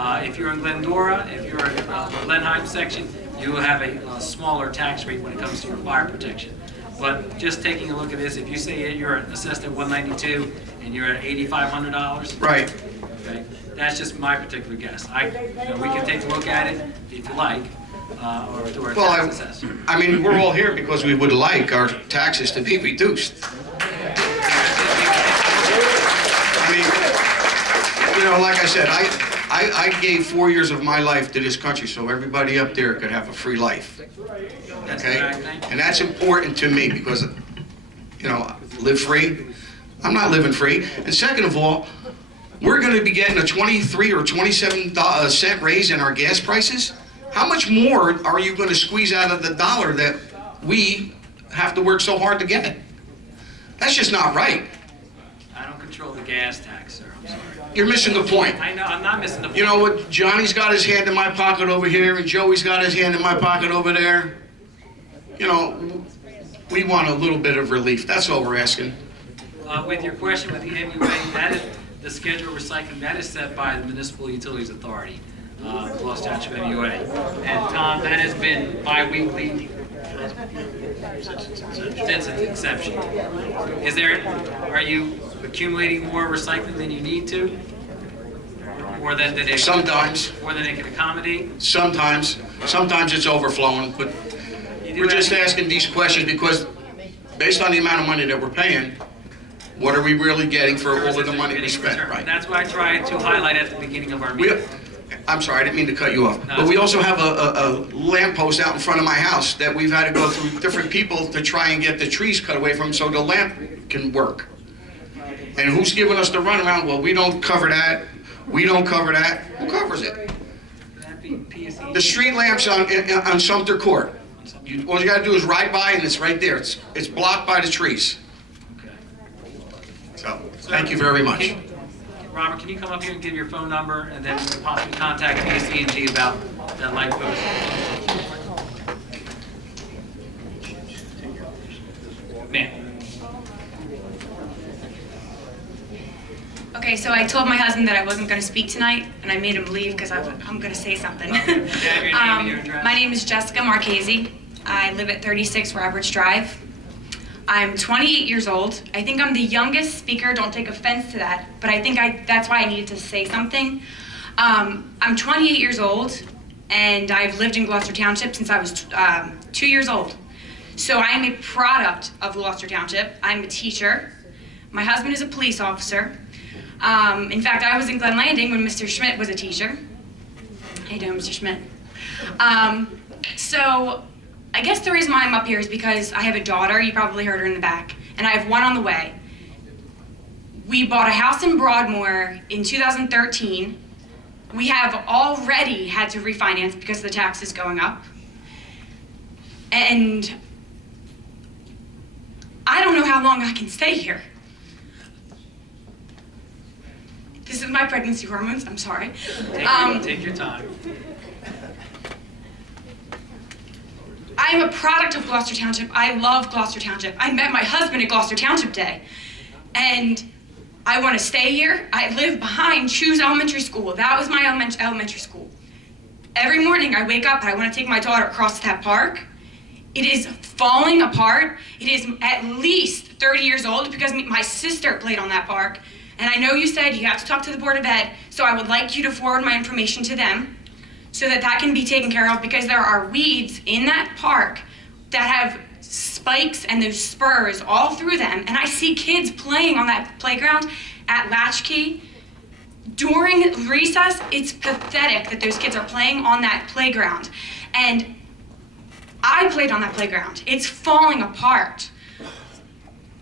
If you're in Glendora, if you're in Glenheim section, you will have a smaller tax rate when it comes to your fire protection. But just taking a look at this, if you say you're assessed at $192 and you're at $8,500, Right. okay, that's just my particular guess. We can take a look at it if you like, or through our tax assessor. I mean, we're all here because we would like our taxes to be reduced. I mean, you know, like I said, I gave 4 years of my life to this country so everybody up there could have a free life. Okay? And that's important to me because, you know, live free. I'm not living free. And second of all, we're going to be getting a 23 or 27 cent raise in our gas prices. How much more are you going to squeeze out of the dollar that we have to work so hard to get? That's just not right. I don't control the gas tax, sir. I'm sorry. You're missing the point. I know, I'm not missing the point. You know what? Johnny's got his hand in my pocket over here, and Joey's got his hand in my pocket over there. You know, we want a little bit of relief. That's all we're asking. With your question with the MUA, that is the schedule of recycling. That is set by the Municipal Utilities Authority, Gloucester Township MUA. And Tom, that has been bi-weekly since its inception. Are you accumulating more recycling than you need to? More than it Sometimes. More than it can accommodate? Sometimes. Sometimes it's overflowing, but we're just asking these questions because based on the amount of money that we're paying, what are we really getting for all of the money we spent? Right. That's why I tried to highlight at the beginning of our meeting. I'm sorry, I didn't mean to cut you off. But we also have a lamppost out in front of my house that we've had to go through different people to try and get the trees cut away from so the lamp can work. And who's giving us the runaround? Well, we don't cover that. We don't cover that. Who covers it? The street lamps on Sumter Court. All you gotta do is ride by and it's right there. It's blocked by the trees. Okay. So, thank you very much. Robert, can you come up here and give your phone number and then possibly contact PSE&G about that light post? Ma'am. Okay, so I told my husband that I wasn't going to speak tonight, and I made him leave because I'm going to say something. Have your name and your address. My name is Jessica Marchese. I live at 36 Roberts Drive. I'm 28 years old. I think I'm the youngest speaker. Don't take offense to that, but I think that's why I needed to say something. I'm 28 years old, and I've lived in Gloucester Township since I was 2 years old. So I am a product of Gloucester Township. I'm a teacher. My husband is a police officer. In fact, I was in Glen Landing when Mr. Schmidt was a teacher. How you doing, Mr. Schmidt? So I guess the reason why I'm up here is because I have a daughter. You probably heard her in the back. And I have one on the way. We bought a house in Broadmoor in 2013. We have already had to refinance because of the taxes going up. And I don't know how long I can stay here. This is my pregnancy hormones, I'm sorry. Take your time. I'm a product of Gloucester Township. I love Gloucester Township. I met my husband at Gloucester Township Day. And I want to stay here. I live behind Choose Elementary School. That was my elementary school. Every morning I wake up and I want to take my daughter across that park. It is falling apart. It is at least 30 years old because my sister played on that park. And I know you said you have to talk to the Board of Ed, so I would like you to forward my information to them so that that can be taken care of because there are weeds in that park that have spikes and those spurs all through them. And I see kids playing on that playground at Latchkey. During recess, it's pathetic that those kids are playing on that playground. And I played on that playground. It's falling apart.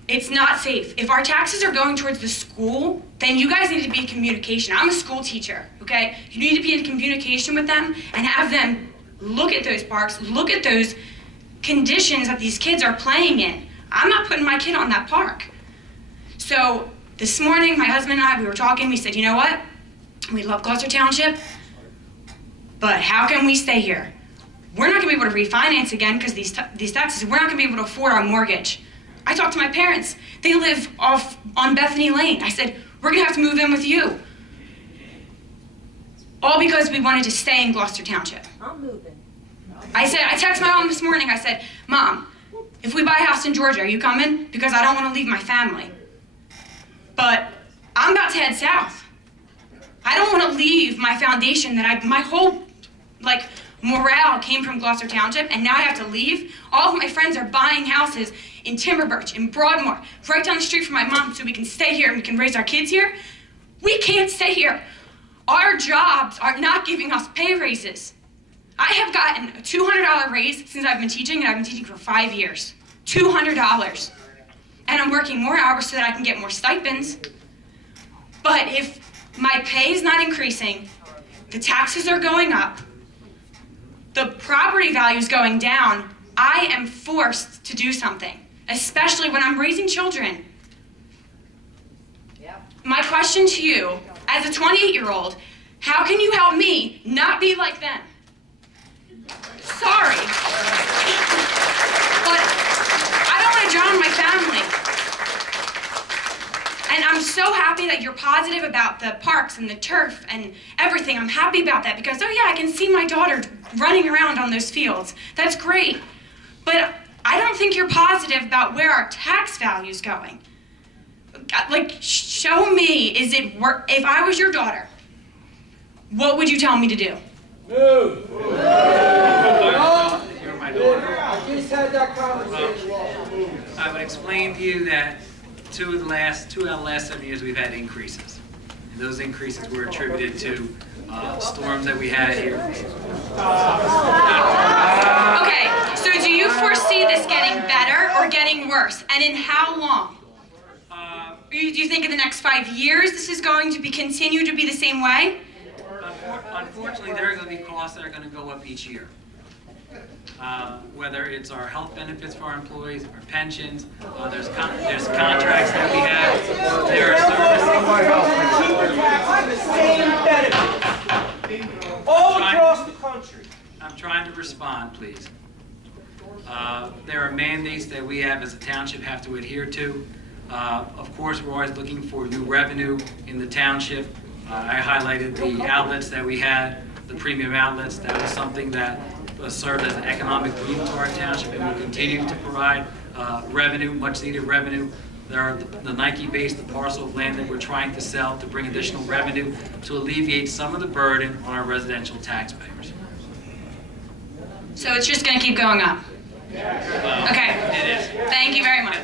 It's not safe. If our taxes are going towards the school, then you guys need to be in communication. I'm a school teacher, okay? You need to be in communication with them and have them look at those parks, look at those conditions that these kids are playing in. I'm not putting my kid on that park. So this morning, my husband and I, we were talking, we said, you know what? We love Gloucester Township, but how can we stay here? We're not gonna be able to refinance again because these taxes, we're not gonna be able to afford our mortgage. I talked to my parents. They live off on Bethany Lane. I said, we're gonna have to move in with you. all because we wanted to stay in Gloucester Township. I'm moving. I texted my mom this morning, I said, Mom, if we buy a house in Georgia, are you coming? Because I don't want to leave my family. But I'm about to head south. I don't want to leave my foundation that my whole, morale came from Gloucester Township, and now I have to leave. All of my friends are buying houses in Timberbirch, in Broadmoor, right down the street from my mom, so we can stay here and we can raise our kids here. We can't stay here. Our jobs are not giving us pay raises. I have gotten a $200 raise since I've been teaching, and I've been teaching for 5 years. $200. And I'm working more hours so that I can get more stipends. But if my pay is not increasing, the taxes are going up, the property value is going down, I am forced to do something, especially when I'm raising children. My question to you, as a 28-year-old, how can you help me not be like them? Sorry, but I don't want to drown my family. And I'm so happy that you're positive about the parks and the turf and everything. I'm happy about that because, oh yeah, I can see my daughter running around on those fields. That's great. But I don't think you're positive about where our tax value's going. Show me, if I was your daughter, what would you tell me to do? You're my daughter. I just had that conversation. I would explain to you that two out of the last 7 years we've had increases. And those increases were attributed to storms that we had here. Okay, so do you foresee this getting better or getting worse? And in how long? Do you think in the next 5 years this is going to continue to be the same way? Unfortunately, there are going to be costs that are going to go up each year. Whether it's our health benefits for our employees, our pensions, there's contracts that we have, there are services. All across the country. I'm trying to respond, please. There are mandates that we have as a township have to adhere to. Of course, we're always looking for new revenue in the township. I highlighted the outlets that we had, the premium outlets. That was something that served as an economic boom to our township and will continue to provide revenue, much needed revenue. There are the Nike base, the parcel of land that we're trying to sell to bring additional revenue to alleviate some of the burden on our residential taxpayers. So it's just going to keep going up? Okay. It is. Thank you very much.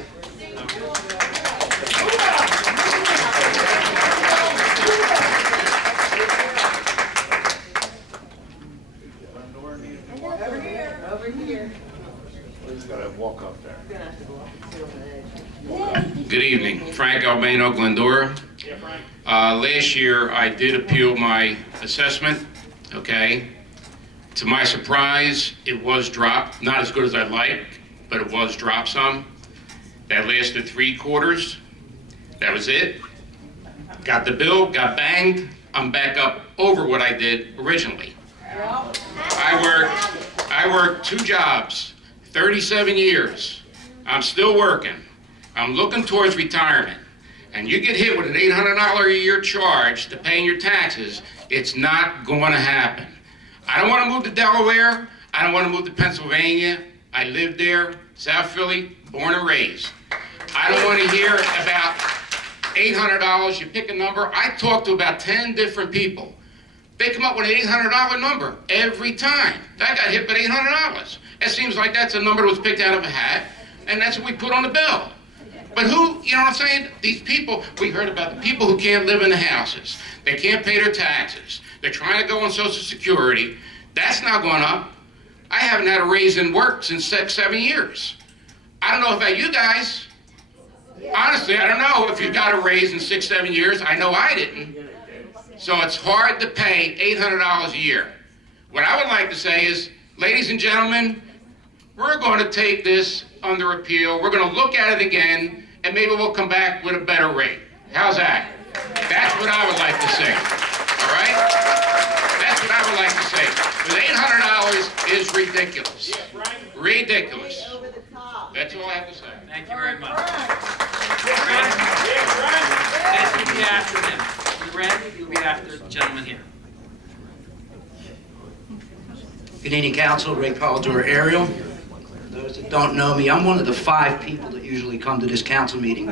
Good evening, Frank Albano, Glendora. Last year I did appeal my assessment, okay? To my surprise, it was dropped, not as good as I'd like, but it was dropped some. That lasted 3 quarters, that was it. Got the bill, got banged, I'm back up over what I did originally. I worked 2 jobs, 37 years. I'm still working. I'm looking towards retirement. And you get hit with an $800 a year charge to paying your taxes, it's not going to happen. I don't want to move to Delaware. I don't want to move to Pennsylvania. I lived there, South Philly, born and raised. I don't want to hear about $800. You pick a number. I talked to about 10 different people. They come up with an $800 number every time. I got hit with $800. It seems like that's a number that was picked out of a hat, and that's what we put on the bill. But who, you know what I'm saying? These people, we heard about the people who can't live in the houses. They can't pay their taxes. They're trying to go on Social Security. That's not going up. I haven't had a raise in work since 7 years. I don't know about you guys. Honestly, I don't know if you got a raise in 6, 7 years. I know I didn't. So it's hard to pay $800 a year. What I would like to say is, ladies and gentlemen, we're going to take this under appeal. We're going to look at it again, and maybe we'll come back with a better rate. How's that? That's what I would like to say. All right? That's what I would like to say. But $800 is ridiculous. Ridiculous. That's all I have to say. Thank you very much. This will be after him. You ready? You'll be after the gentleman here. Good evening, Council. Ray Caldor, Ariel. For those that don't know me, I'm one of the 5 people that usually come to this council meeting.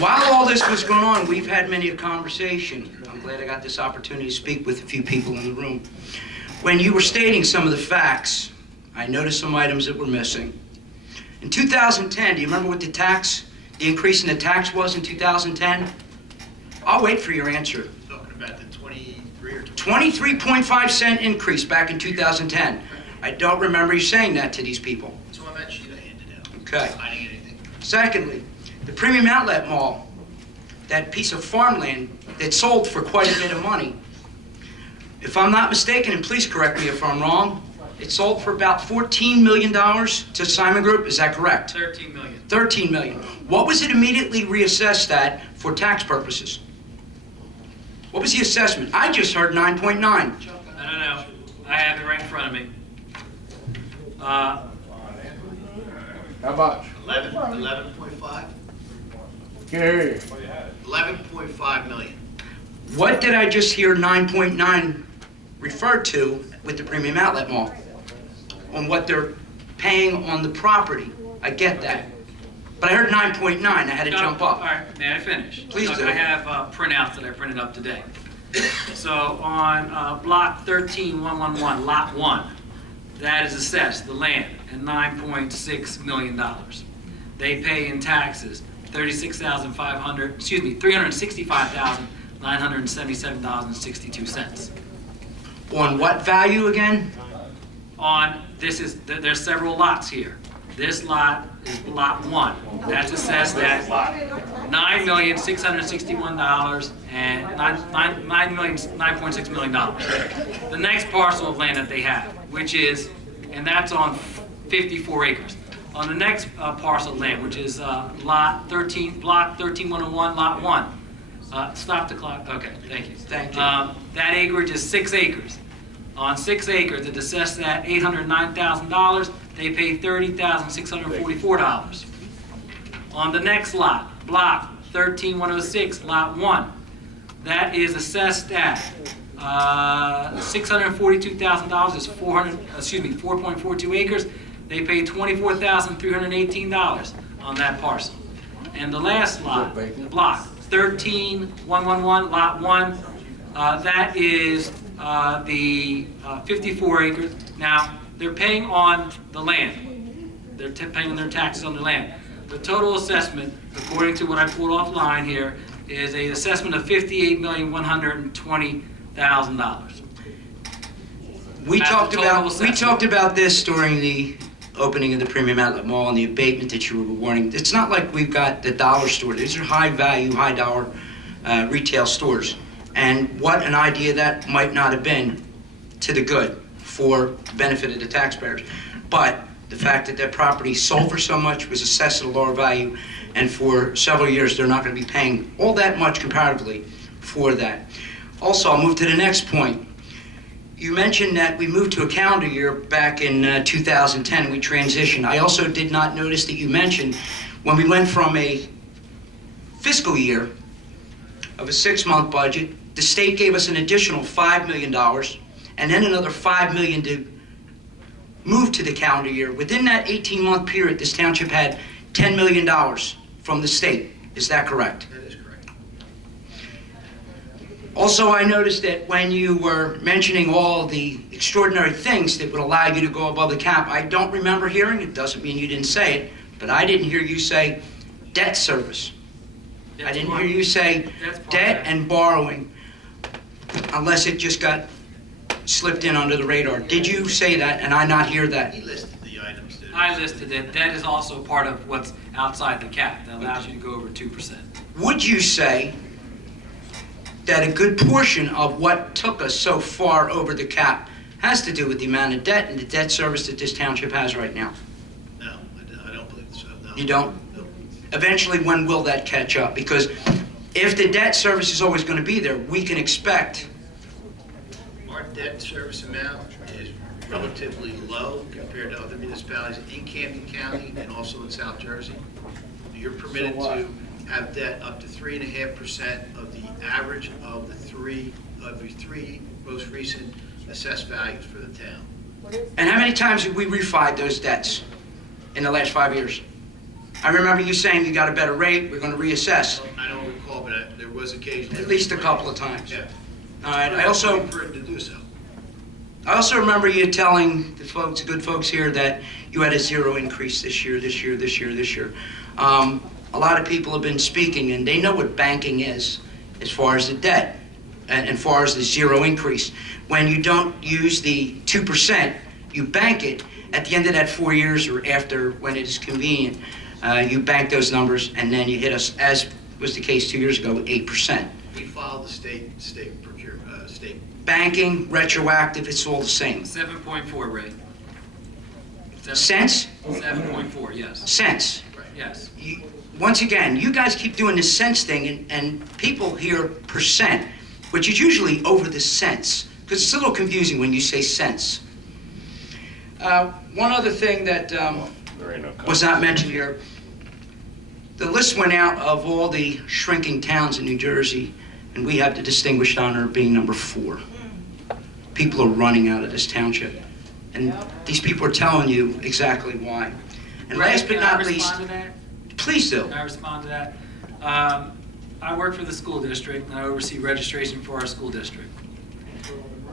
While all this was going on, we've had many a conversation. I'm glad I got this opportunity to speak with a few people in the room. When you were stating some of the facts, I noticed some items that were missing. In 2010, do you remember what the increase in the tax was in 2010? I'll wait for your answer. Talking about the 23 or 23.5 cent increase back in 2010. I don't remember you saying that to these people. That's on that sheet I handed out. Okay. I didn't get anything. Secondly, the Premium Outlet Mall, that piece of farmland that sold for quite a bit of money. If I'm not mistaken, and please correct me if I'm wrong, it sold for about $14 million to Simon Group, is that correct? 13 million. 13 million. What was it immediately reassessed at for tax purposes? What was the assessment? I just heard 9.9. No. I have it right in front of me. How much? 11.5? Gary. 11.5 million. What did I just hear 9.9 referred to with the Premium Outlet Mall? On what they're paying on the property. I get that. But I heard 9.9. I had to jump up. All right, may I finish? Please Look, do. I have printouts that I printed up today. So on block 13111, lot 1, that is assessed, the land, at $9.6 million. They pay in taxes $365,977.62. On what value again? There's several lots here. This lot is lot 1. That's assessed at $9,661 and $9.6 million. The next parcel of land that they have, and that's on 54 acres. On the next parcel of land, which is lot 13, block 13101, lot 1. Stop the clock. Okay, thank you. Thank you. That acreage is 6 acres. On 6 acres, it's assessed at $809,000. They pay $30,644. On the next lot, block 13106, lot 1, that is assessed at $642,000. It's 4.42 acres. They pay $24,318 on that parcel. And the last lot, block 13111, lot 1, that is the 54 acres. Now, they're paying on the land. They're paying on their taxes on the land. The total assessment, according to what I pulled offline here, is an assessment of $58,120,000. We That's talked the total about assessment. this during the opening of the Premium Outlet Mall and the abatement that you were warning. It's not like we've got the dollar store. These are high value, high dollar retail stores. And what an idea that might not have been to the good for the benefit of the taxpayers. But the fact that property sold for so much, was assessed at a lower value, and for several years they're not going to be paying all that much comparatively for that. Also, I'll move to the next point. You mentioned that we moved to a calendar year back in 2010, we transitioned. I also did not notice that you mentioned when we went from a fiscal year of a 6-month budget, the state gave us an additional $5 million and then another $5 million to move to the calendar year. Within that 18-month period, this township had $10 million from the state. Is that correct? That is correct. Also, I noticed that when you were mentioning all the extraordinary things that would allow you to go above the cap, I don't remember hearing, it doesn't mean you didn't say it, but I didn't hear you say debt service. I didn't hear you say debt and borrowing, unless it just got slipped in under the radar. Did you say that, and I not hear that? He listed the items. I listed it. That is also part of what's outside the cap. That allows you to go over 2%. Would you say that a good portion of what took us so far over the cap has to do with the amount of debt and the debt service that this township has right now? No, I don't believe so, no. You don't? No. Eventually, when will that catch up? Because if the debt service is always going to be there, we can expect. Our debt service amount is relatively low compared to other municipalities in Camden County and also in South Jersey. You're permitted to have debt up to 3.5% of the average of the three most recent assessed values for the town. And how many times have we refied those debts in the last 5 years? I remember you saying you got a better rate, we're gonna reassess, I don't recall, but there was occasionally. at least a couple of times. Yeah. All right, I also Important to do so. remember you telling the folks, good folks here, that you had a zero increase this year. A lot of people have been speaking, and they know what banking is as far as the debt and as far as the zero increase. When you don't use the 2%, you bank it. At the end of that 4 years or after, when it is convenient, you bank those numbers, and then you hit us, as was the case 2 years ago, 8%. We filed the state procurement, state. Banking, retroactive, it's all the same. 7.4, Ray. Cents? 7.4, yes. Cents. Yes. Once again, you guys keep doing this cents thing, and people hear percent, which is usually over the cents, because it's a little confusing when you say cents. One other thing that was not mentioned here, the list went out of all the shrinking towns in New Jersey, and we have the distinguished honor of being number 4. People are running out of this township, and these people are telling you exactly why. And last but not least, Can I respond to that? please do. Can I respond to that? I work for the school district, and I oversee registration for our school district.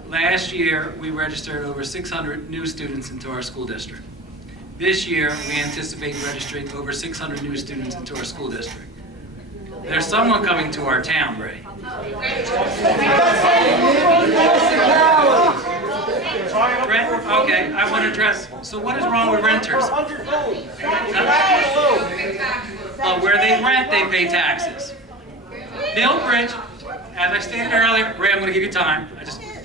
Last year, we registered over 600 new students into our school district. This year, we anticipate registering over 600 new students into our school district. There's someone coming to our town, Ray. Okay, I want to address, so what is wrong with renters? Where they rent, they pay taxes. Millbridge, as I stated earlier, Ray, I'm going to give you time.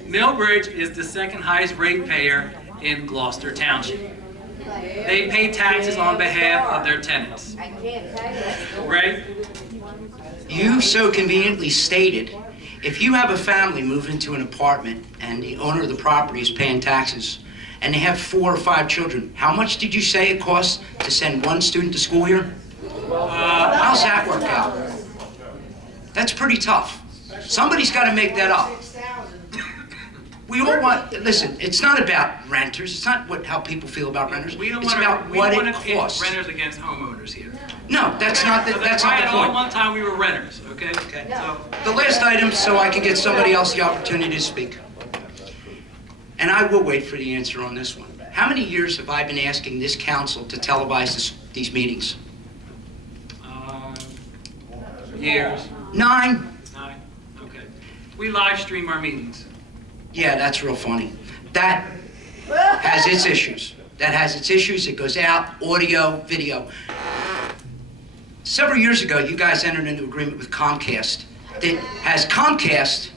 Millbridge is the second highest rate payer in Gloucester Township. They pay taxes on behalf of their tenants. Ray? You so conveniently stated, if you have a family move into an apartment and the owner of the property is paying taxes and they have 4 or 5 children, how much did you say it costs to send one student to school here? How's that work out? That's pretty tough. Somebody's got to make that up. We all want, listen, it's not about renters. It's not how people feel about renters. We don't It's want about to, what we it want to pit costs. renters against homeowners here. No, that's not the At point. one time, we were renters, okay? Okay. So, The last item, so I can get somebody else the opportunity to speak. And I will wait for the answer on this one. How many years have I been asking this council to televise these meetings? years. 9? 9, okay. We live stream our meetings. Yeah, that's real funny. That has its issues. It goes out, audio, video. Several years ago, you guys entered into an agreement with Comcast that has Comcast,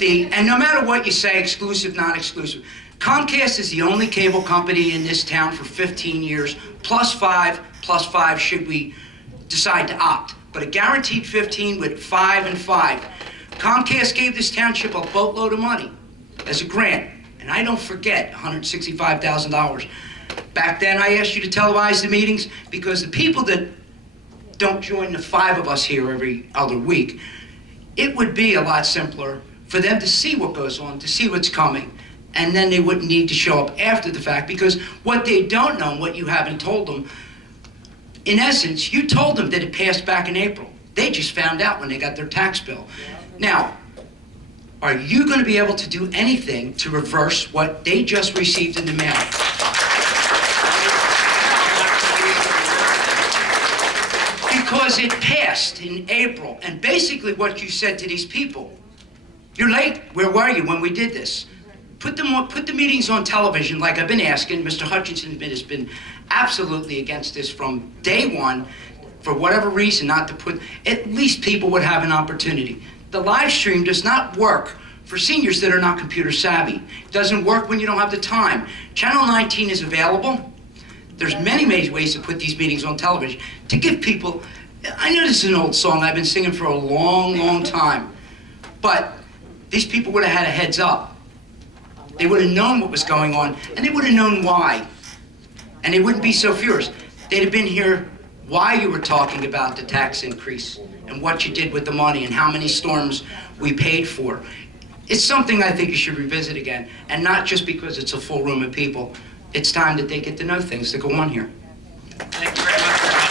and no matter what you say, exclusive, non-exclusive, Comcast is the only cable company in this town for 15 years, plus 5 should we decide to opt. But a guaranteed 15 with 5 and 5. Comcast gave this township a boatload of money as a grant. And I don't forget $165,000. Back then, I asked you to televise the meetings because the people that don't join the 5 of us here every other week, it would be a lot simpler for them to see what goes on, to see what's coming, and then they wouldn't need to show up after the fact, because what they don't know, what you haven't told them, in essence, you told them that it passed back in April. They just found out when they got their tax bill. Now, are you going to be able to do anything to reverse what they just received in the mail? Because it passed in April, and basically what you said to these people, you're late. Where were you when we did this? Put the meetings on television like I've been asking. Mr. Hutchinson has been absolutely against this from day one. For whatever reason, not to put, at least people would have an opportunity. The live stream does not work for seniors that are not computer savvy. It doesn't work when you don't have the time. Channel 19 is available. There's many ways to put these meetings on television. To give people, I know this is an old song I've been singing for a long time, but these people would have had a heads up. They would have known what was going on, and they would have known why. And they wouldn't be so furious. They'd have been here why you were talking about the tax increase and what you did with the money and how many storms we paid for. It's something I think you should revisit again, and not just because it's a full room of people. It's time that they get to know things that go on here. Thank you very much for coming.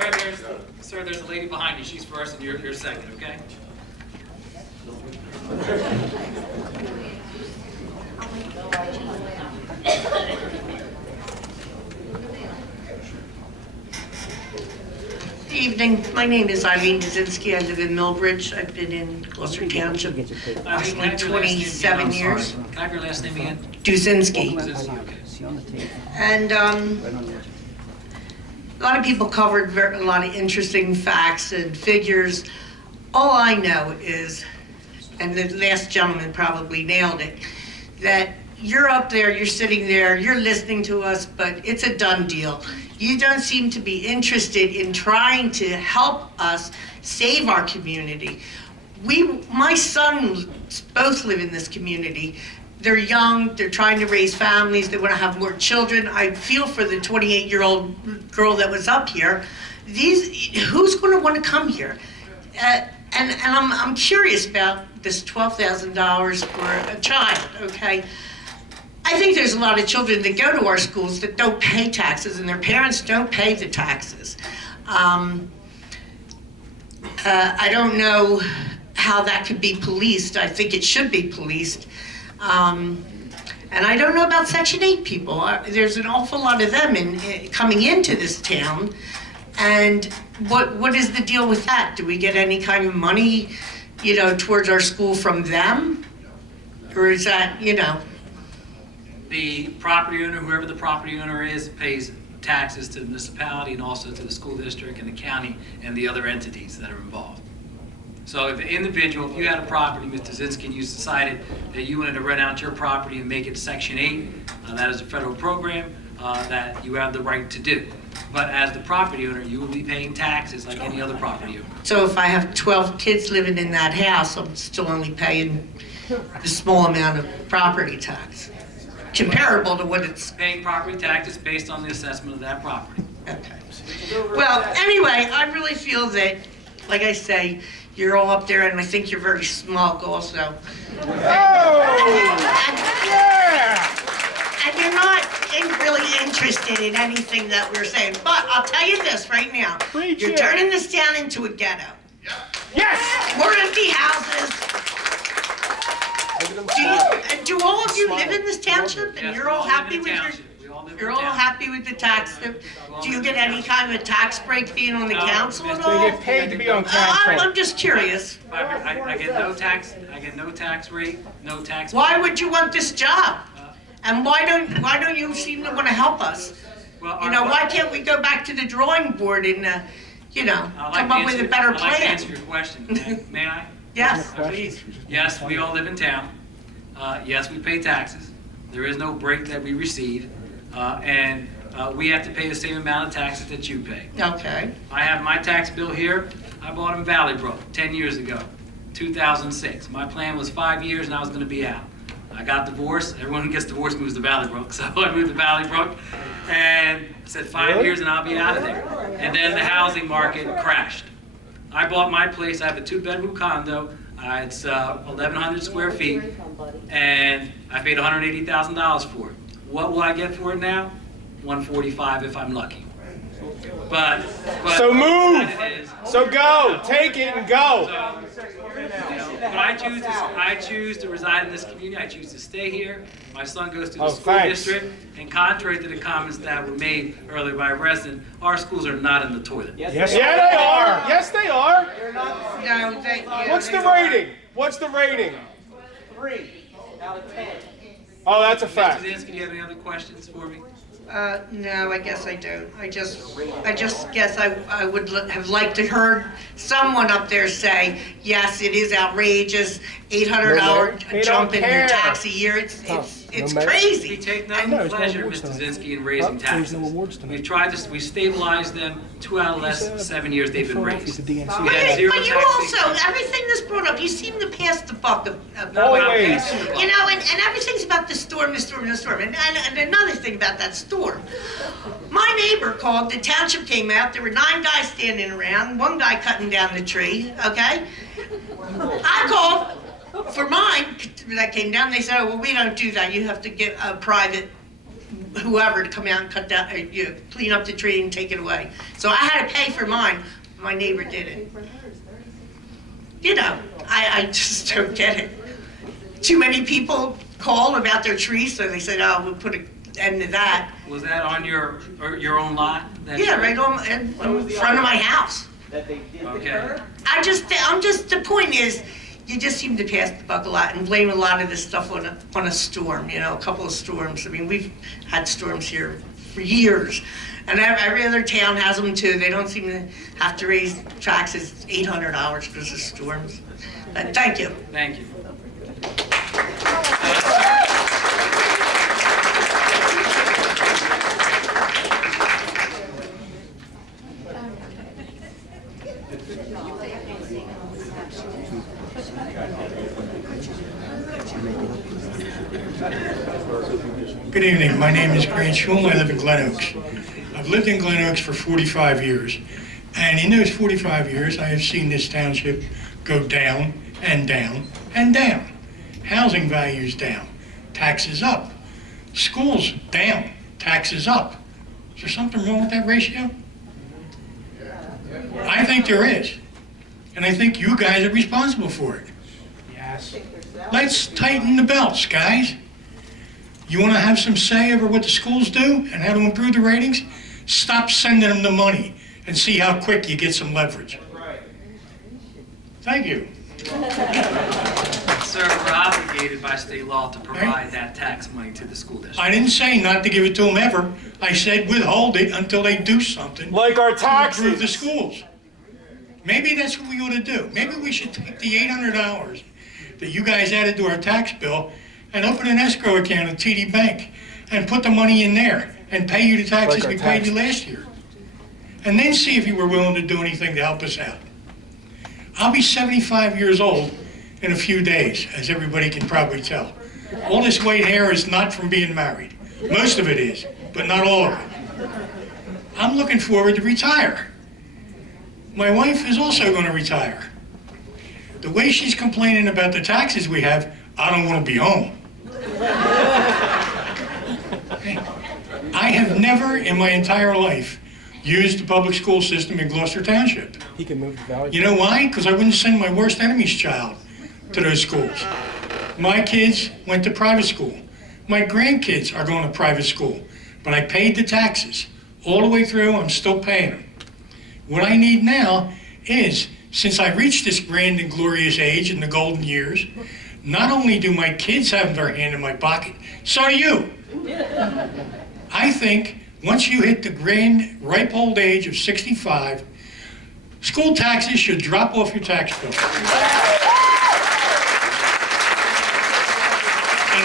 Ladies, sir, there's a lady behind you. She's first and you're second, okay? Evening, my name is Eileen Dzinski. I live in Millbridge. I've been in Gloucester Township approximately 27 years. Can I have your last name again? Dzinski. Okay. And a lot of people covered a lot of interesting facts and figures. All I know is, and the last gentleman probably nailed it, that you're up there, you're sitting there, you're listening to us, but it's a done deal. You don't seem to be interested in trying to help us save our community. My sons both live in this community. They're young, they're trying to raise families, they want to have more children. I feel for the 28-year-old girl that was up here. Who's going to want to come here? And I'm curious about this $12,000 for a child, okay? I think there's a lot of children that go to our schools that don't pay taxes, and their parents don't pay the taxes. I don't know how that could be policed. I think it should be policed. And I don't know about Section 8 people. There's an awful lot of them coming into this town. And what is the deal with that? Do we get any kind of money, towards our school from them? Or is that, The property owner, whoever the property owner is, pays taxes to the municipality and also to the school district and the county and the other entities that are involved. So if an individual, if you had a property, Mr. Zinski, and you decided that you wanted to rent out your property and make it Section 8, that is a federal program that you have the right to do. But as the property owner, you will be paying taxes like any other property owner. So if I have 12 kids living in that house, I'm still only paying a small amount of property tax, comparable to what it's... Paying property taxes based on the assessment of that property. Okay. Well, anyway, I really feel that, like I say, you're all up there, and I think you're very smug also. And you're not really interested in anything that we're saying. But I'll tell you this right now. You're turning this town into a ghetto. Yes! More empty houses. Do all of you live in this township, and Yes, you're we all all live happy in with the your... township. We all live in You're the all township. happy with the tax? Do you get any kind of a tax break being on the council at all? They get paid to be on I'm council. just curious. I get no tax. I get no tax rate. No tax. Why would you want this job? And why don't you seem to want to help us? Well, Why can't we go back to the drawing board and, come up with a better I'd like to plan? answer your question. May I? Yes. Please. Yes, we all live in town. Yes, we pay taxes. There is no break that we receive. And we have to pay the same amount of taxes that you pay. Okay. I have my tax bill here. I bought in Valley Brook 10 years ago, 2006. My plan was 5 years and I was going to be out. I got divorced. Everyone who gets divorced moves to Valley Brook. So I moved to Valley Brook and said 5 years and I'll be out of there. And then the housing market crashed. I bought my place. I have a 2-bedroom condo. It's 1,100 square feet and I paid $180,000 for it. What will I get for it now? $145 if I'm lucky. But So move. it is. So go. Take it and go. But I choose to reside in this community. I choose to stay here. My son goes to the school thanks. district, and contrary to the comments that were made earlier by a resident, our schools are not in the toilet. Yes, yeah, they are. Yes, they are. No, What's the rating? What's the rating? 3 out of 10. Oh, that's a Mr. fact. Zinsky, do you have any other questions for me? No, I guess I don't. I just guess I would have liked to heard someone up there say, yes, it is outrageous, $800 They jump don't in your care. tax a year. It's it's mayor? We crazy. take No, no there's no pleasure, awards Mr. tonight. Zinsky, in raising There's taxes. no awards tonight. We've tried to, we stabilized them 2 out of the last 7 years they've been Philadelphia's raised. the DNC. We had zero But you taxation. also, everything that's brought up, you seem to pass the buck of No, we're not Always. passing the buck. you know, and everything's about the storm, the storm, the storm. And another thing about that storm. My neighbor called, the township came out, there were 9 guys standing around, 1 guy cutting down the tree, okay? I called for mine, that came down, they said, oh, well, we don't do that, you have to get a private, whoever to come out and cut down, clean up the tree and take it away. So I had to pay for mine, my neighbor didn't. You know, I just don't get it. Too many people call about their trees, so they said, oh, we'll put an end to that. Was that on your own lot? that Yeah, tree? right on, in front of my house. That they did the Okay. curb? The point is, you just seem to pass the buck a lot and blame a lot of this stuff on a storm, you know, a couple of storms. I mean, we've had storms here for years. And every other town has them too. They don't seem to have to raise taxes $800 because of storms. But thank you. Thank you. Good evening. My name is Grant Schul. I live in Glen Oaks. I've lived in Glen Oaks for 45 years. And in those 45 years, I have seen this township go down and down and down. Housing values down, taxes up. Schools down, taxes up. Is there something wrong with that ratio? I think there is. And I think you guys are responsible for it. Yes. Let's tighten the belts, guys. You want to have some say over what the schools do and how to improve the ratings? Stop sending them the money and see how quick you get some leverage. Thank you. Sir, we're obligated by state law to provide that tax money to the school district. I didn't say not to give it to them ever. I said withhold it until they do something Like our to improve the taxes. schools. Maybe that's what we ought to do. Maybe we should take the $800 that you guys added to our tax bill and open an escrow account at TD Bank and put the money in there and pay you the taxes Like our we paid you taxes. last year. And then see if you were willing to do anything to help us out. I'll be 75 years old in a few days, as everybody can probably tell. All this white hair is not from being married. Most of it is, but not all of it. I'm looking forward to retire. My wife is also going to retire. The way she's complaining about the taxes we have, I don't want to be home. I have never in my entire life used the public school system in Gloucester Township. He can move the value. You know why? Because I wouldn't send my worst enemy's child to those schools. My kids went to private school. My grandkids are going to private school. But I paid the taxes. All the way through, I'm still paying them. What I need now is, since I reached this grand and glorious age in the golden years, not only do my kids have their hand in my pocket, so do you. I think once you hit the grand ripe old age of 65, school taxes should drop off your tax bill. And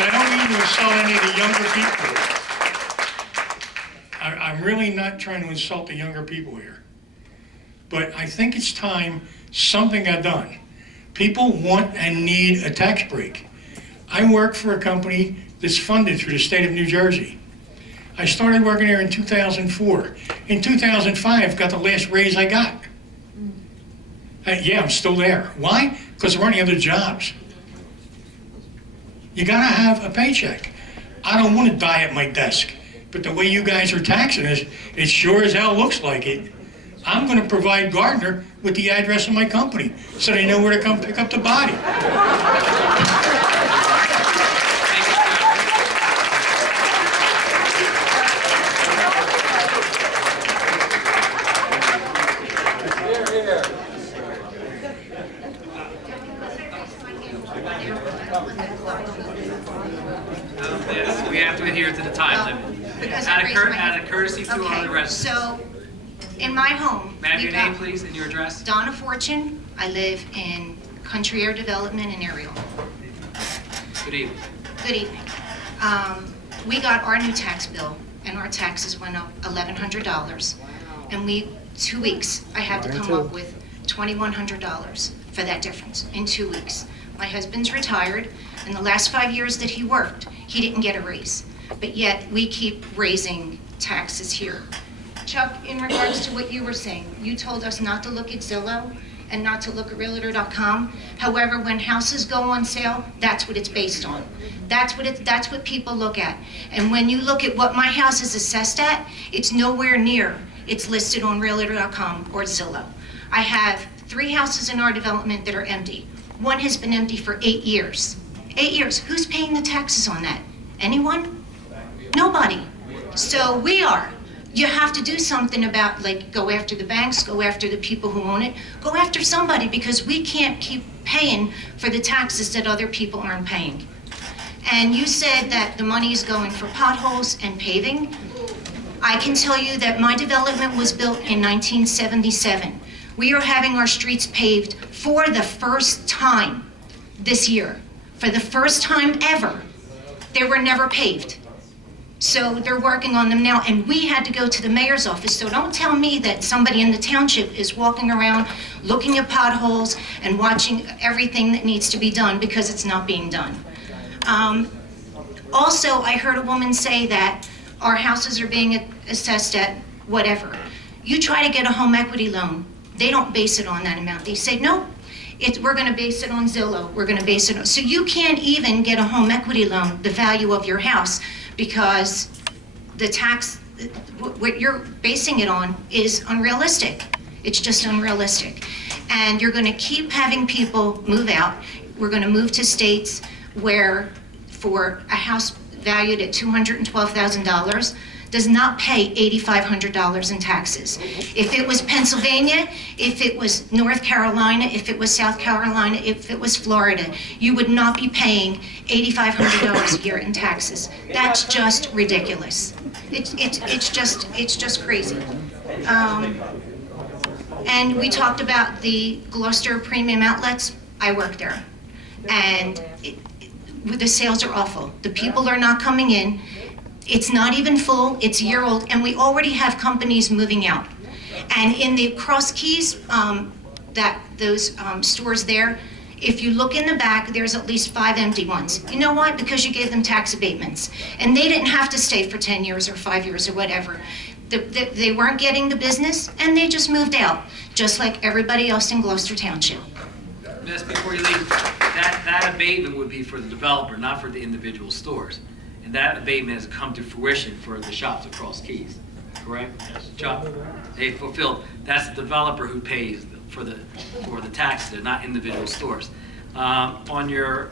I don't mean to insult any of the younger people. I'm really not trying to insult the younger people here. But I think it's time something got done. People want and need a tax break. I work for a company that's funded through the state of New Jersey. I started working there in 2004. In 2005, got the last raise I got. Yeah, I'm still there. Why? Because there weren't any other jobs. You gotta have a paycheck. I don't want to die at my desk, but the way you guys are taxing us, it sure as hell looks like it. I'm going to provide Gardner with the address of my company so they know where to come pick up the body. Yes, we have to adhere to the time limit. Because Out I of raised my out of courtesy to Okay, other residents. so, in my home, May I have your we've got name, please, and your address? Donna Fortune. I live in Country Air Development in Ariel. Good evening. Good evening. We got our new tax bill, and our taxes went up $1,100. And 2 weeks, I had to come up with $2,100 for that difference in 2 weeks. My husband's retired. In the last 5 years that he worked, he didn't get a raise. But yet, we keep raising taxes here. Chuck, in regards to what you were saying, you told us not to look at Zillow and not to look at Realtor.com. However, when houses go on sale, that's what it's based on. That's what people look at. And when you look at what my house is assessed at, it's nowhere near. It's listed on Realtor.com or Zillow. I have 3 houses in our development that are empty. One has been empty for 8 years. 8 years. Who's paying the taxes on that? Anyone? Nobody. So we are. You have to do something about, like, go after the banks, go after the people who own it, go after somebody, because we can't keep paying for the taxes that other people aren't paying. And you said that the money is going for potholes and paving. I can tell you that my development was built in 1977. We are having our streets paved for the first time this year. For the first time ever. They were never paved. So they're working on them now, and we had to go to the mayor's office. So don't tell me that somebody in the township is walking around looking at potholes and watching everything that needs to be done, because it's not being done. Also, I heard a woman say that our houses are being assessed at whatever. You try to get a home equity loan, they don't base it on that amount. They say, no, we're going to base it on Zillow. We're going to base it on. So you can't even get a home equity loan, the value of your house, because the tax, what you're basing it on is unrealistic. It's just unrealistic. And you're going to keep having people move out. We're going to move to states where, for a house valued at $212,000, does not pay $8,500 in taxes. If it was Pennsylvania, if it was North Carolina, if it was South Carolina, if it was Florida, you would not be paying $8,500 a year in taxes. That's just ridiculous. It's just crazy. And we talked about the Gloucester Premium Outlets. I work there, and the sales are awful. The people are not coming in. It's not even full, it's a year old, and we already have companies moving out. And in the Cross Keys, those stores there, if you look in the back, there's at least 5 empty ones. You know why? Because you gave them tax abatements. And they didn't have to stay for 10 years or 5 years or whatever. They weren't getting the business, and they just moved out, just like everybody else in Gloucester Township. Miss, before you leave, that abatement would be for the developer, not for the individual stores. And that abatement has come to fruition for the shops across Keys, correct? Yes. Chuck, they fulfilled, that's the developer who pays for the taxes, not individual stores. On your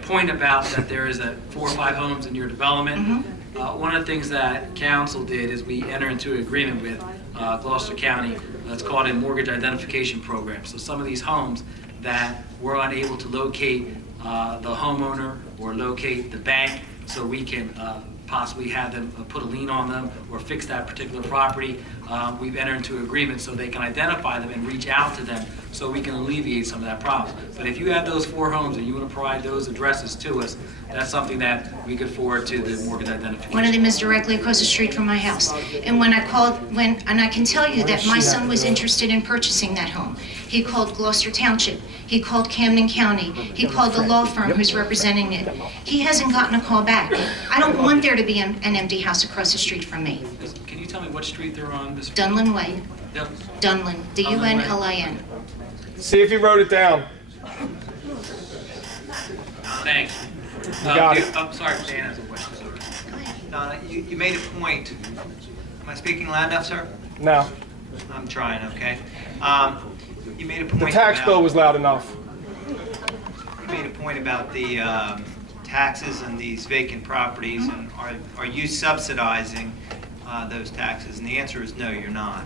point about that there is 4 or 5 homes in your development, one of the things that council did is we enter into an agreement with Gloucester County that's called a mortgage identification program. So some of these homes that we're unable to locate the homeowner or locate the bank, so we can possibly have them put a lien on them or fix that particular property. We've entered into an agreement so they can identify them and reach out to them so we can alleviate some of that problem. But if you have those 4 homes and you want to provide those addresses to us, that's something that we could forward to the mortgage identification. One of them is directly across the street from my house. And when I called, and I can tell you that my son was interested in purchasing that home. He called Gloucester Township. He called Camden County. He called the law firm who's representing it. He hasn't gotten a call back. I don't want there to be an empty house across the street from me. Can you tell me what street they're on, Ms. Dunlin Way. Yep. Dunlin. D-U-N-L-I-N. See if you wrote it down. Thanks. Got it. I'm sorry, Dan has a question, sir. Donna, you made a point. Am I speaking loud enough, sir? No. I'm trying, okay? You made a point The tax about, bill was loud enough. You made a point about the taxes on these vacant properties, and are you subsidizing those taxes? And the answer is no, you're not.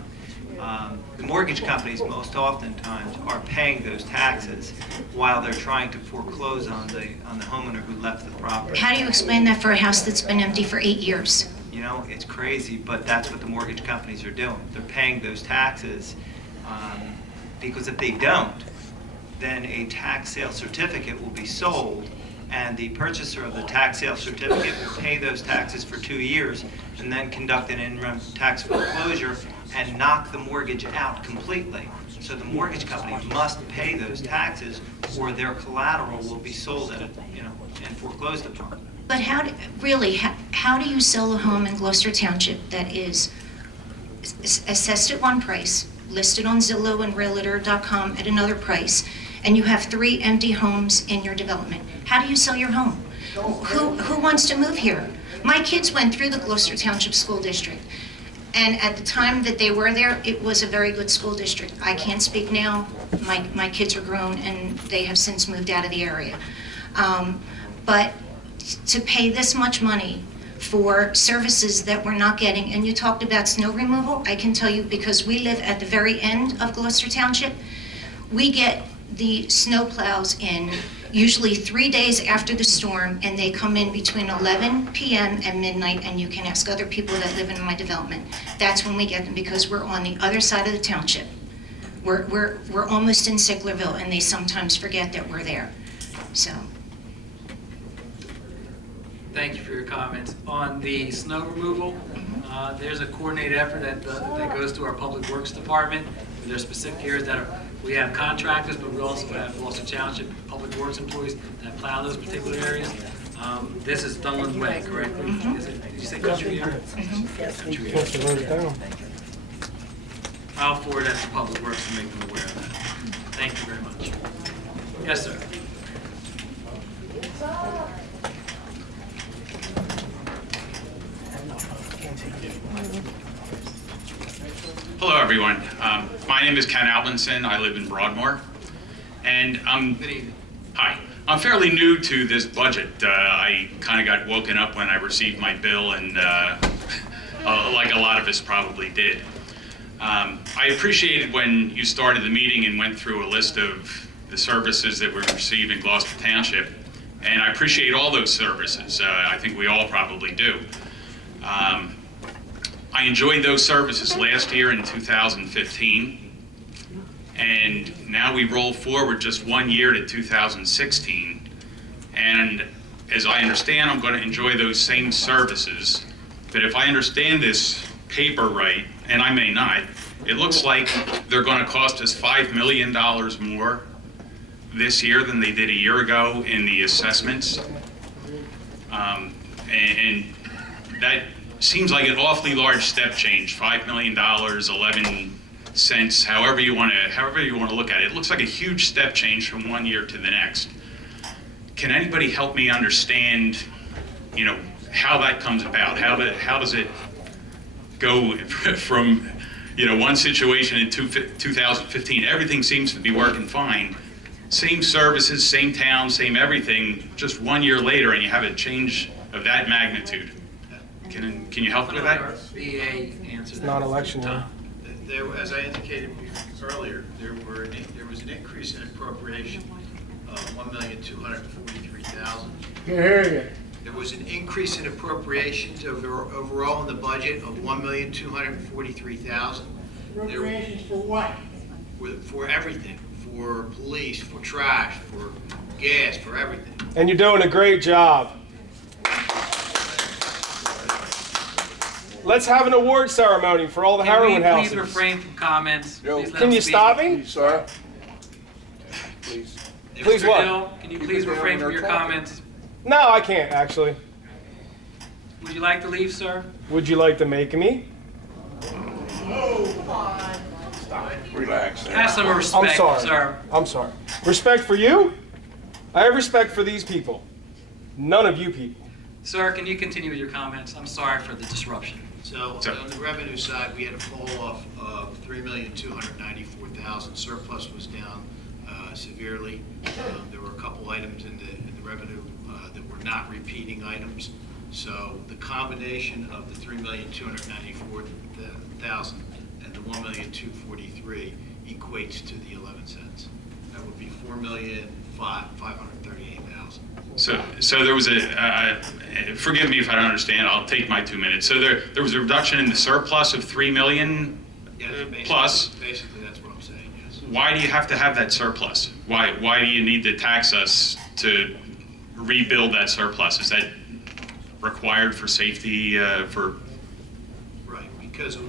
The mortgage companies most oftentimes are paying those taxes while they're trying to foreclose on the homeowner who left the property. How do you explain that for a house that's been empty for 8 years? You know, it's crazy, but that's what the mortgage companies are doing. They're paying those taxes because if they don't, then a tax sale certificate will be sold and the purchaser of the tax sale certificate will pay those taxes for 2 years and then conduct an interim tax foreclosure and knock the mortgage out completely. So the mortgage company must pay those taxes or their collateral will be sold at, and foreclosed upon. But how do you sell a home in Gloucester Township that is assessed at one price, listed on Zillow and Realtor.com at another price, and you have 3 empty homes in your development? How do you sell your home? Who wants to move here? My kids went through the Gloucester Township School District, and at the time that they were there, it was a very good school district. I can't speak now. My kids are grown, and they have since moved out of the area. But to pay this much money for services that we're not getting, and you talked about snow removal, I can tell you, because we live at the very end of Gloucester Township, we get the snow plows in usually 3 days after the storm, and they come in between 11 p.m. and midnight, and you can ask other people that live in my development. That's when we get them, because we're on the other side of the township. We're almost in Sicklerville, and they sometimes forget that we're there. So. Thank you for your comments. On the snow removal, there's a coordinated effort that goes to our Public Works Department. There's specific areas that we have contractors, but we also have Gloucester Township Public Works employees that plow those particular areas. This is Dunland Way, correct? Did you say Country Area? Country Area. I'll forward that to Public Works to make them aware of that. Thank you very much. Yes, sir. Hello, everyone. My name is Ken Albinson. I live in Broadmoor, and hi. I'm fairly new to this budget. I kind of got woken up when I received my bill, and like a lot of us probably did. I appreciated when you started the meeting and went through a list of the services that we receive in Gloucester Township, and I appreciate all those services. I think we all probably do. I enjoyed those services last year in 2015, and now we roll forward just 1 year to 2016, and as I understand, I'm going to enjoy those same services, but if I understand this paper right, and I may not, it looks like they're going to cost us $5 million more this year than they did a year ago in the assessments, and that seems like an awfully large step change. $5 million, 11 cents, however you want to look at it. It looks like a huge step change from 1 year to the next. Can anybody help me understand, how that comes about? How does it go from, one situation in 2015? Everything seems to be working fine. Same services, same town, same everything. Just 1 year later, and you have a change of that magnitude. Can you help with that? BA answer. It's not election year. There, as I indicated earlier, there was an increase in appropriation of $1,243,000. There was an increase in appropriations overall in the budget of $1,243,000. Appropriations for what? For everything, for police, for trash, for gas, for everything. And you're doing a great job. Let's have an award ceremony for all the heroin houses. Please refrain from comments. Can you stop me? Please, sir. Please. Please Mr. what? Hill, can you please refrain from your comments? No, I can't, actually. Would you like to leave, sir? Would you like to make me? Relax. Have some I'm respect, sorry. sir. I'm sorry. Respect for you? I have respect for these people. None of you people. Sir, can you continue with your comments? I'm sorry for the disruption. So on the revenue side, we had a fall off of $3,294,000. Surplus was down severely. There were a couple items in the revenue that were not repeating items. So the combination of the $3,294,000 and the $1,243,000 equates to the 11 cents. That would be $4,538,000. So there was forgive me if I don't understand, I'll take my 2 minutes. So there was a reduction in the surplus of $3 million plus. Basically, that's what I'm saying, yes. Why do you have to have that surplus? Why do you need to tax us to rebuild that surplus? Is that required for safety, for? Right, because it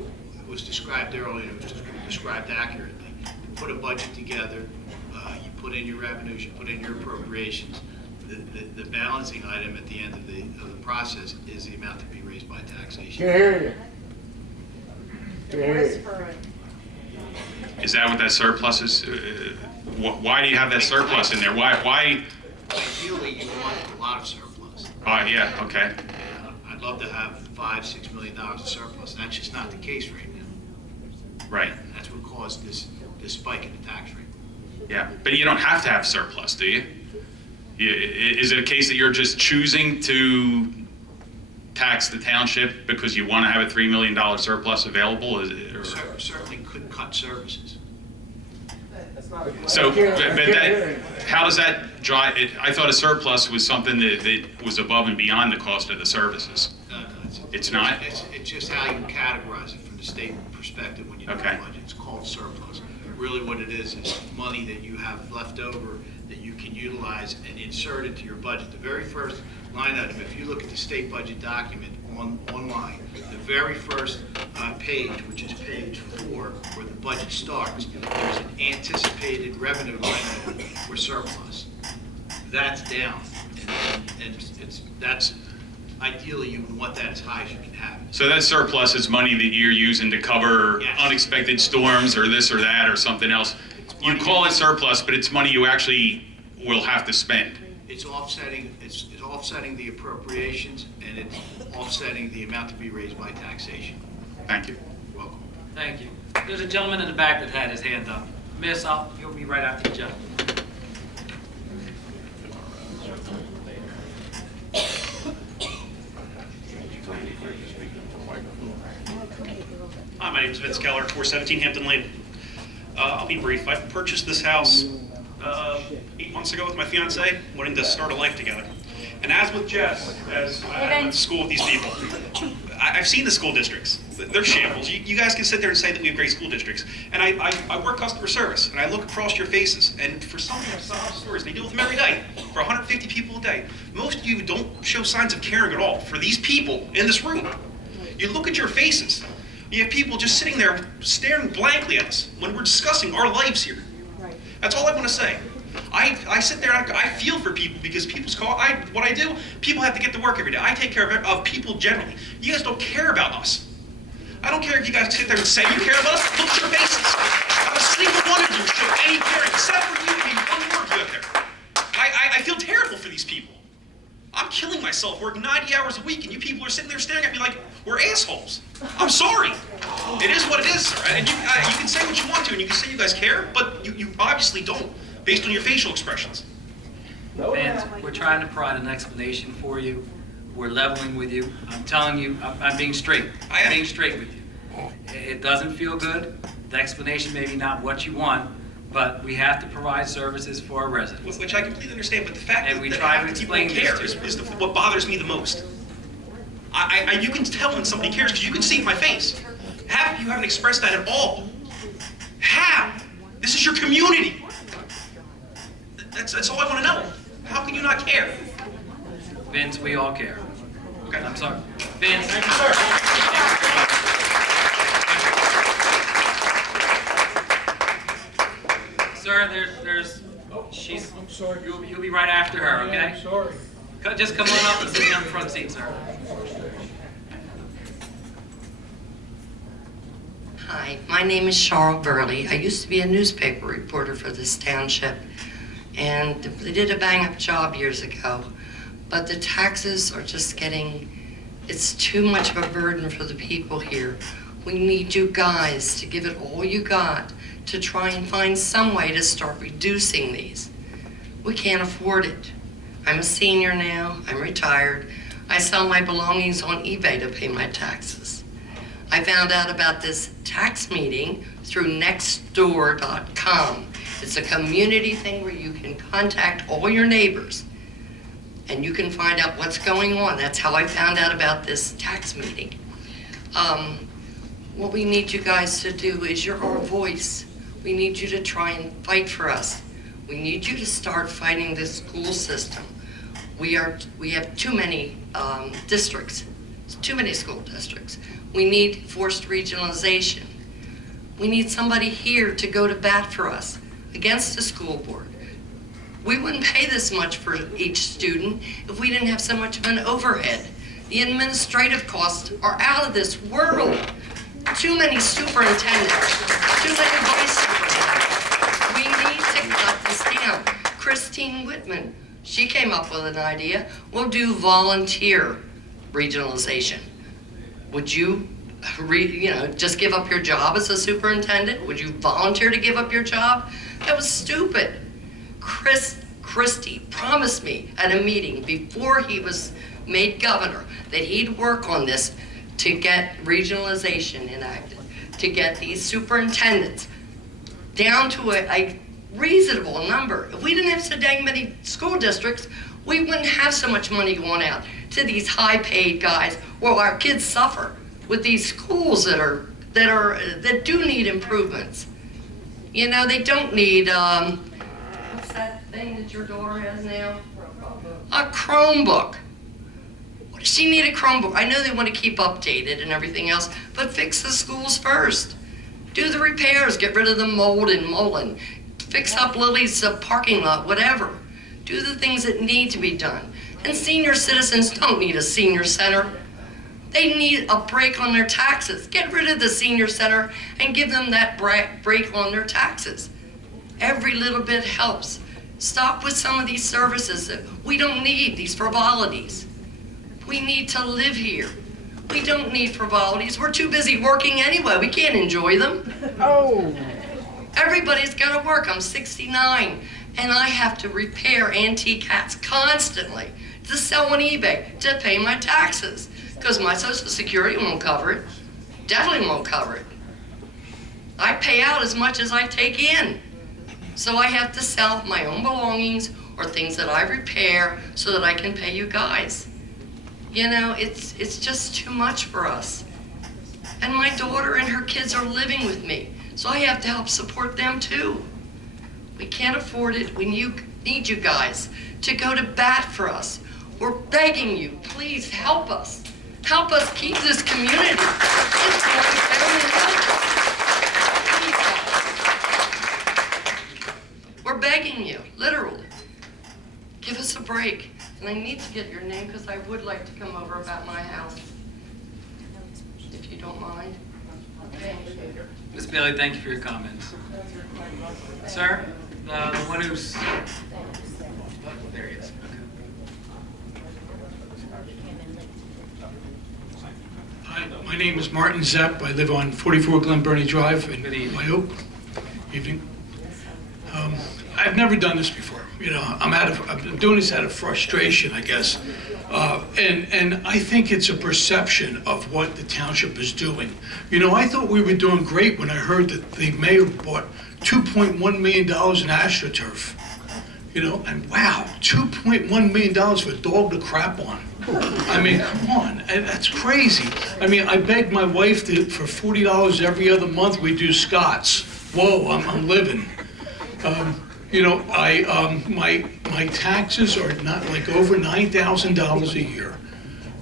was described earlier, it was described accurately. You put a budget together, you put in your revenues, you put in your appropriations. The balancing item at the end of the process is the amount to be raised by taxation. Can't hear you. Can't hear you. Is that what that surplus is? Why do you have that surplus in there? Why? Ideally, you want a lot of surplus. Yeah, okay. I'd love to have $5-6 million of surplus. That's just not the case right now. Right. That's what caused this spike in the tax rate. Yeah, but you don't have to have surplus, do you? Is it a case that you're just choosing to tax the township because you want to have a $3 million surplus available? Certainly could cut services. So, but how does that drive? I thought a surplus was something that was above and beyond the cost of the services. No, it's not? It's just how you categorize it from the state perspective when you do the budget. It's called surplus. Really what it is money that you have left over that you can utilize and insert into your budget. The very first line item, if you look at the state budget document online, the very first page, which is page 4, where the budget starts, there's an anticipated revenue line item for surplus. That's down, and that's ideally you would want that as high as you can have it. So that surplus is money that you're using to cover unexpected storms or this or that or something else. You call it surplus, but it's money you actually will have to spend. It's offsetting the appropriations, and it's offsetting the amount to be raised by taxation. Thank you. You're welcome. Thank you. There's a gentleman in the back that had his hand up. Miss, you'll be right after the gentleman. Hi, my name is Vince Keller, 417 Hampton Lane. I'll be brief. I purchased this house 8 months ago with my fiance, wanting to start a life together. And as with Jess, as I went to school with these people, I've seen the school districts. They're shambles. You guys can sit there and say that we have great school districts. And I work customer service, and I look across your faces, and for some of you have sob stories, and I deal with them every day, for 150 people a day. Most of you don't show signs of caring at all for these people in this room. You look at your faces. You have people just sitting there staring blankly at us when we're discussing our lives here. Right. That's all I want to say. I sit there and I feel for people because people's call. What I do, people have to get to work every day. I take care of people generally. You guys don't care about us. I don't care if you guys sit there and say you care about us. Look at your faces. Not a single one of you show any care except for you, maybe one more of you out there. I feel terrible for these people. I'm killing myself working 90 hours a week, and you people are sitting there staring at me like we're assholes. I'm sorry. It is what it is, sir. And you can say what you want to, and you can say you guys care, but you obviously don't, based on your facial expressions. Vince, we're trying to provide an explanation for you. We're leveling with you. I'm telling you, I'm being straight. I'm being straight with you. It doesn't feel good. The explanation may be not what you want, but we have to provide services for our residents. Which I completely understand, but the fact and we that try to people explain care this is what bothers me the most. You can tell when somebody cares because you can see it in my face. Half of you haven't expressed that at all. How? This is your community. That's all I want to know. How can you not care? Vince, we all care. Okay. I'm sorry. Vince. Thank you, sir. Sir, I'm sorry. You'll be right after her, okay? I'm sorry. Just come on up and sit down in the front seat, sir. Hi, my name is Cheryl Burley. I used to be a newspaper reporter for this township, and they did a bang-up job years ago, but the taxes are just it's too much of a burden for the people here. We need you guys to give it all you got to try and find some way to start reducing these. We can't afford it. I'm a senior now, I'm retired. I sell my belongings on eBay to pay my taxes. I found out about this tax meeting through nextdoor.com. It's a community thing where you can contact all your neighbors and you can find out what's going on. That's how I found out about this tax meeting. What we need you guys to do is you're our voice. We need you to try and fight for us. We need you to start fighting the school system. We have too many districts, too many school districts. We need forced regionalization. We need somebody here to go to bat for us against the school board. We wouldn't pay this much for each student if we didn't have so much of an overhead. The administrative costs are out of this world. Too many superintendents, too many vice superintendents. We need to cut this down. Christine Whitman, she came up with an idea. We'll do volunteer regionalization. Would you, just give up your job as a superintendent? Would you volunteer to give up your job? That was stupid. Christie promised me at a meeting before he was made governor that he'd work on this to get regionalization enacted, to get these superintendents down to a reasonable number. If we didn't have so dang many school districts, we wouldn't have so much money going out to these high-paid guys. Well, our kids suffer with these schools that do need improvements. You know, they don't need what's that thing that your daughter has now? A Chromebook. What does she need a Chromebook? I know they want to keep updated and everything else, but fix the schools first. Do the repairs, get rid of the mold in Mullen. Fix up Lily's parking lot, whatever. Do the things that need to be done. And senior citizens don't need a senior center. They need a break on their taxes. Get rid of the senior center and give them that break on their taxes. Every little bit helps. Stop with some of these services that we don't need, these frivolities. We need to live here. We don't need frivolities. We're too busy working anyway. We can't enjoy them. Oh. Everybody's got to work. I'm 69, and I have to repair antique hats constantly to sell on eBay to pay my taxes because my Social Security won't cover it. Definitely won't cover it. I pay out as much as I take in. So I have to sell my own belongings or things that I repair so that I can pay you guys. You know, it's just too much for us. And my daughter and her kids are living with me, so I have to help support them too. We can't afford it. We need you guys to go to bat for us. We're begging you, please help us. Help us keep this community. It's going down the hill. Please help us. We're begging you, literally. Give us a break. And I need to get your name because I would like to come over about my house, if you don't mind. Thank you. Ms. Bailey, thank you for your comments. Sir, the one who's... There he is. Hi, my name is Martin Zepp. I live on 44 Glen Burnie Drive in Wyoke. Evening. I've never done this before. You know, I'm doing this out of frustration, I guess. And I think it's a perception of what the township is doing. You know, I thought we were doing great when I heard that the mayor bought $2.1 million in AstroTurf. You know, and wow, $2.1 million for a dog to crap on. I mean, come on, and that's crazy. I mean, I begged my wife for $40 every other month we do Scots. Whoa, I'm living. You know, my taxes are not like over $9,000 a year.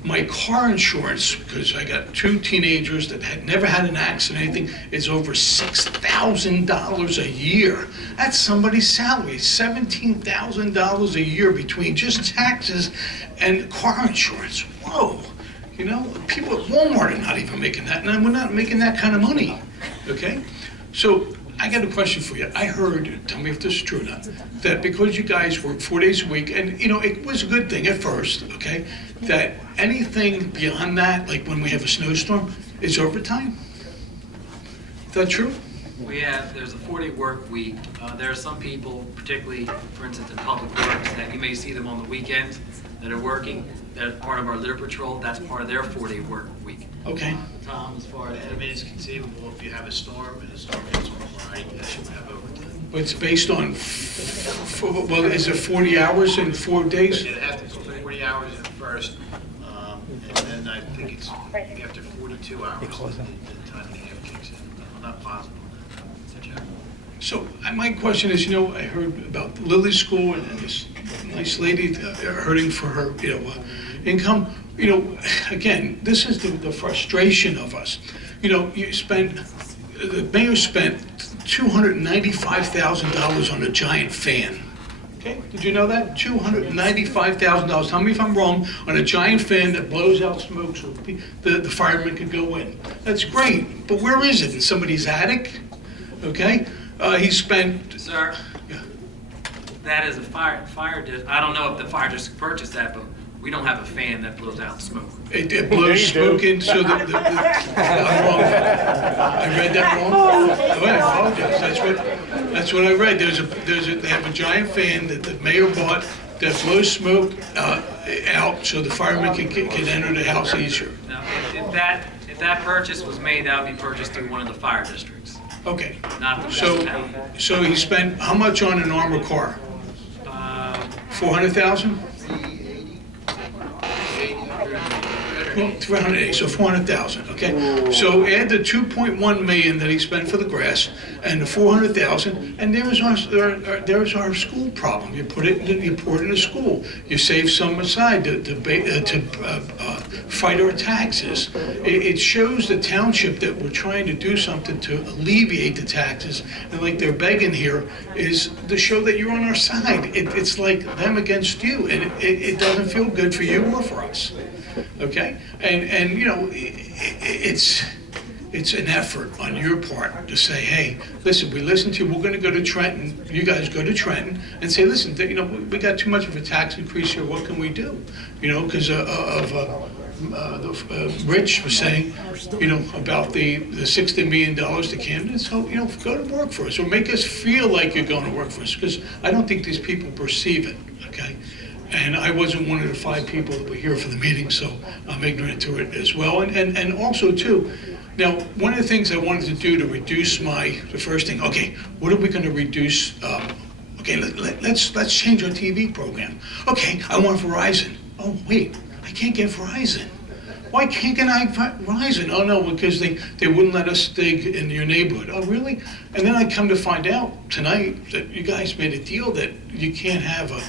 My car insurance, because I got 2 teenagers that had never had an accident or anything, is over $6,000 a year. That's somebody's salary, $17,000 a year between just taxes and car insurance. Whoa, you know, people at Walmart are not even making that, and we're not making that kind of money, okay? So I got a question for you. I heard, tell me if this is true or not, that because you guys work 4 days a week, and you know, it was a good thing at first, okay, that anything beyond that, like when we have a snowstorm, is overtime? Is that true? There's a 4-day work week. There are some people, particularly, for instance, in public works, that you may see them on the weekends that are working. That's part of our litter patrol. That's part of their 4-day work week. Okay. Tom, as far as... I mean, it's conceivable if you have a storm and the storm gets overnight, that should have overtime. But it's based on, well, is it 40 hours in 4 days? You'd have to put 40 hours in first, and then I think it's after 42 hours, the time and a half kicks in. I'm not positive on that. So my question is, you know, I heard about Lily School and this nice lady hurting for her, income. Again, this is the frustration of us. The mayor spent $295,000 on a giant fan. Okay, did you know that? $295,000. Tell me if I'm wrong, on a giant fan that blows out smoke so the firemen could go in. That's great, but where is it? In somebody's attic? Okay, he spent. Sir, that is a fire district. I don't know if the fire district purchased that, but we don't have a fan that blows out smoke. It blows smoke in, so I'm wrong. I read that wrong? Oh, I apologize. That's what I read. They have a giant fan that the mayor bought that blows smoke out so the firemen can enter the house easier. Now, if that purchase was made, that would be purchased through one of the fire districts. Okay. Not the So he spent how much on an armored car? 400,000? Well, 380, so 400,000, okay? So add the 2.1 million that he spent for the grass and the 400,000, and there's our school problem. You pour it in a school. You save some aside to fight our taxes. It shows the township that we're trying to do something to alleviate the taxes, and like they're begging here, is to show that you're on our side. It's like them against you, and it doesn't feel good for you or for us. Okay, and it's an effort on your part to say, hey, listen, we listened to you. We're going to go to Trenton. You guys go to Trenton and say, listen, we got too much of a tax increase here. What can we do? Because Rich was saying, about the $60 million to Camden. So go to work for us or make us feel like you're going to work for us, because I don't think these people perceive it. Okay. And I wasn't one of the 5 people that were here for the meeting, so I'm ignorant to it as well. And also, too, now, one of the things I wanted to do to reduce the first thing, okay, what are we going to reduce? Okay, let's change our TV program. Okay, I want Verizon. Oh, wait, I can't get Verizon. Why can't I get Verizon? Oh, no, because they wouldn't let us dig in your neighborhood. Oh, really? And then I come to find out tonight that you guys made a deal that you can't have a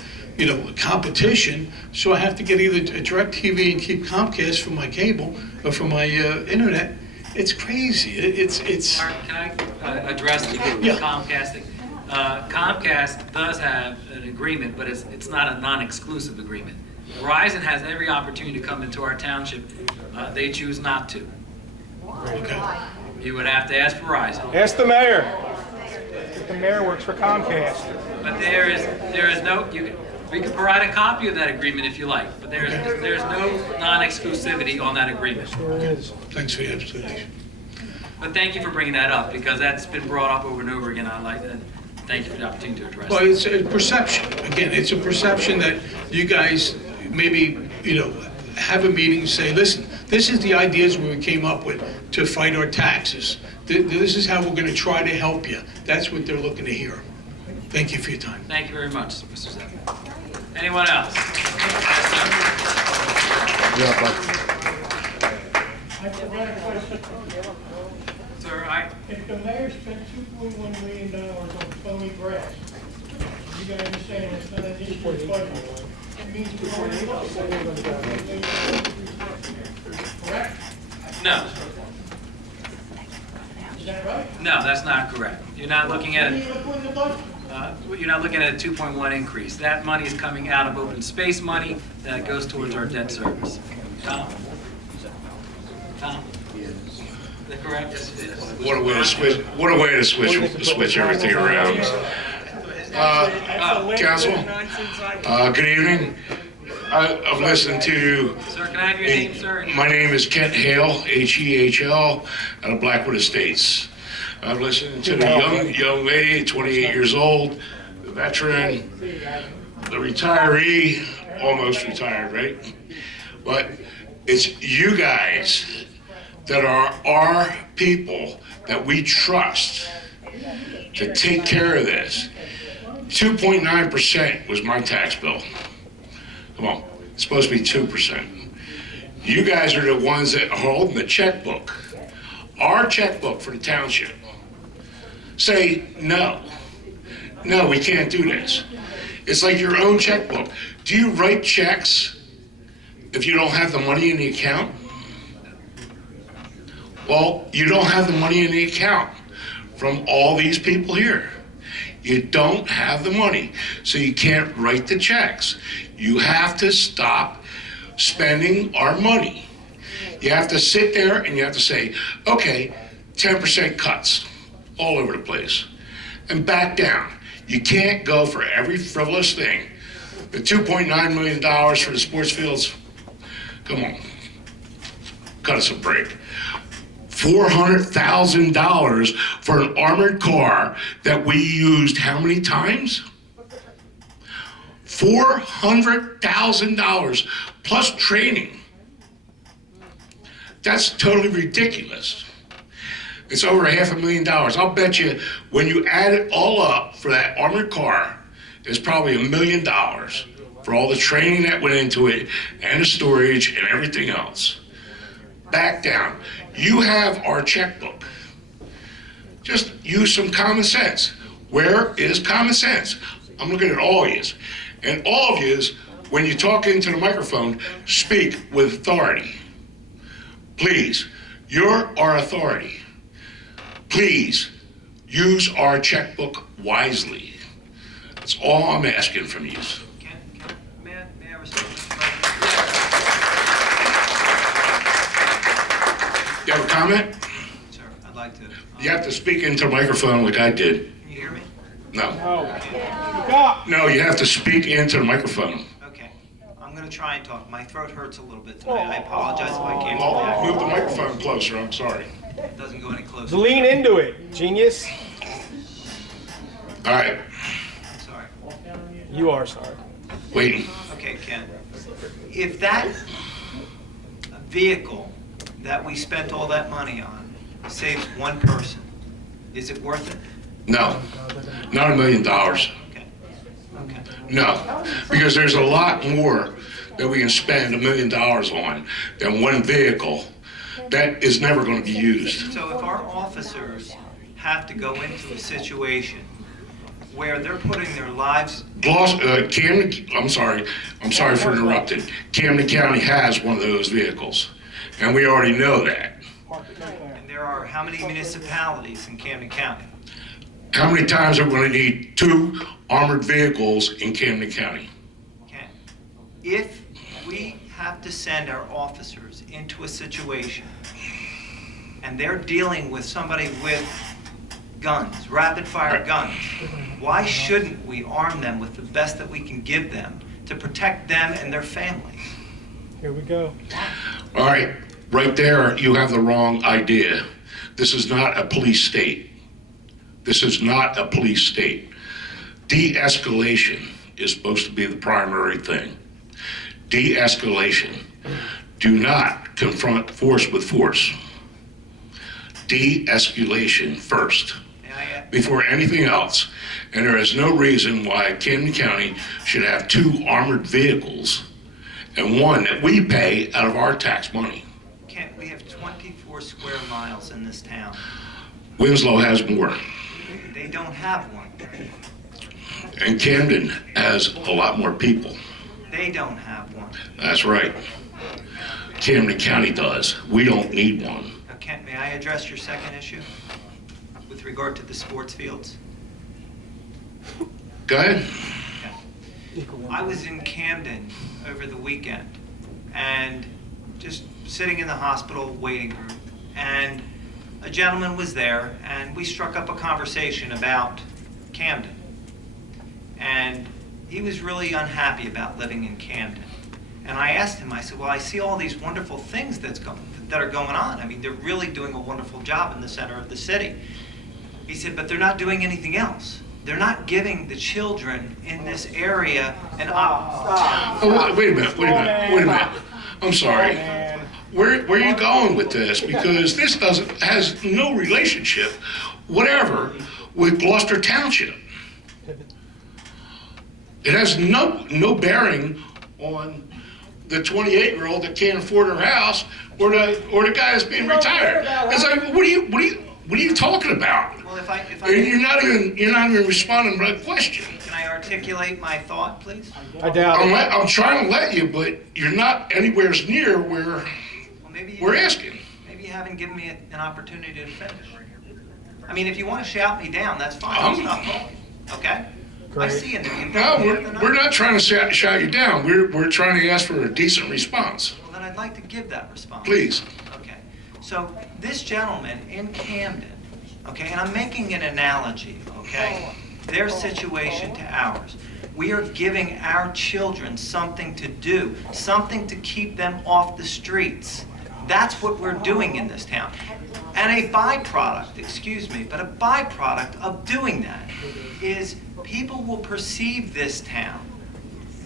competition, so I have to get either a DirecTV and keep Comcast for my cable or for my internet. It's crazy. Mark, can I address the Comcast thing? Comcast does have an agreement, but it's not a non-exclusive agreement. Verizon has every opportunity to come into our township. They choose not to. Okay. You would have to ask Verizon. Ask the mayor. The mayor works for Comcast. But there is no. We can provide a copy of that agreement if you like, but there's no non-exclusivity on that agreement. Thanks for the explanation. But thank you for bringing that up, because that's been brought up over and over again. I like that. Thank you for the opportunity to address it. Well, it's a perception. Again, it's a perception that you guys maybe, have a meeting and say, listen, this is the ideas we came up with to fight our taxes. This is how we're going to try to help you. That's what they're looking to hear. Thank you for your time. Thank you very much, Mr. Zephyr. Anyone else? Sir, If the mayor spent $2.1 million on phony grass, you guys are saying it's not an issue of budget. It means we're already up. Correct? No. Is that right? No, that's not correct. You're not looking at it. You're not looking at a 2.1 increase. That money is coming out of open space money that goes towards our debt service. Tom? Tom? Is that correct? Yes, it is. What a way to switch everything around. Council, good evening. I've listened to. Sir, can I have your name, sir? My name is Kent Hale, H-E-H-L, out of Blackwood Estates. I've listened to the young lady, 28 years old, the veteran, the retiree, almost retired, right? But it's you guys that are our people that we trust to take care of this. 2.9% was my tax bill. Come on, it's supposed to be 2%. You guys are the ones that are holding the checkbook. Our checkbook for the township. Say, no, we can't do this. It's like your own checkbook. Do you write checks if you don't have the money in the account? Well, you don't have the money in the account from all these people here. You don't have the money, so you can't write the checks. You have to stop spending our money. You have to sit there and you have to say, okay, 10% cuts all over the place, and back down. You can't go for every frivolous thing. The $2.9 million for the sports fields, come on, cut us a break. $400,000 for an armored car that we used how many times? $400,000 plus training. That's totally ridiculous. It's over $500,000. I'll bet you when you add it all up for that armored car, it's probably $1 million for all the training that went into it and the storage and everything else. Back down. You have our checkbook. Just use some common sense. Where is common sense? I'm looking at all of yous. And all of yous, when you talk into the microphone, speak with authority. Please, you're our authority. Please, use our checkbook wisely. That's all I'm asking from you. May I respond? You have a comment? Sir, I'd like to. You have to speak into the microphone like I did. Can you hear me? No. No. No, you have to speak into the microphone. Okay. I'm going to try and talk. My throat hurts a little bit tonight. I apologize if I can't go Well, back. move the microphone closer, I'm sorry. It doesn't go any closer. Lean into it, genius. All right, I'm sorry. You are sorry. waiting. Okay, Ken. If that vehicle that we spent all that money on saves one person, is it worth it? No, not $1 million. Okay. No, because there's a lot more that we can spend $1 million on than one vehicle that is never going to be used. So if our officers have to go into a situation where they're putting their lives... Camden, I'm sorry for interrupting. Camden County has one of those vehicles, and we already know that. And there are how many municipalities in Camden County? How many times are we going to need 2 armored vehicles in Camden County? Ken, if we have to send our officers into a situation and they're dealing with somebody with guns, rapid fire guns, why shouldn't we arm them with the best that we can give them to protect them and their families? Here we go. All right, right there, you have the wrong idea. This is not a police state. This is not a police state. De-escalation is supposed to be the primary thing. De-escalation. Do not confront force with force. De-escalation first, before anything else. And there is no reason why Camden County should have 2 armored vehicles and one that we pay out of our tax money. Kent, we have 24 square miles in this town. Winslow has more, They don't have one. and Camden has a lot more people. They don't have one. That's right. Camden County does. We don't need one. Now, Kent, may I address your second issue with regard to the sports fields? Go ahead. I was in Camden over the weekend and just sitting in the hospital waiting room, and a gentleman was there, and we struck up a conversation about Camden. And he was really unhappy about living in Camden. And I asked him, I said, well, I see all these wonderful things that are going on. I mean, they're really doing a wonderful job in the center of the city. He said, but they're not doing anything else. They're not giving the children in this area an opportunity. Oh, wait a minute. I'm sorry. Where are you going with this? Because this has no relationship, whatever, with Gloucester Township. It has no bearing on the 28-year-old that can't afford her house or the guy that's being retired. It's like, what do you What are you talking about? Well, if I And you're not even responding to my question. can I articulate my thought, please? I doubt it. I'm trying to let you, but you're not anywhere near where Well, maybe we're asking. Maybe you haven't given me an opportunity to finish. I mean, if you want to shout me down, that's fine. I'll stop talking. Okay? I see in there. No, we're not trying to shout you down. We're trying to ask for a decent response. Well, then I'd like to give that response. Please. Okay. So this gentleman in Camden, okay, and I'm making an analogy, okay, their situation to ours. We are giving our children something to do, something to keep them off the streets. That's what we're doing in this town. And a byproduct, excuse me, but a byproduct of doing that is people will perceive this town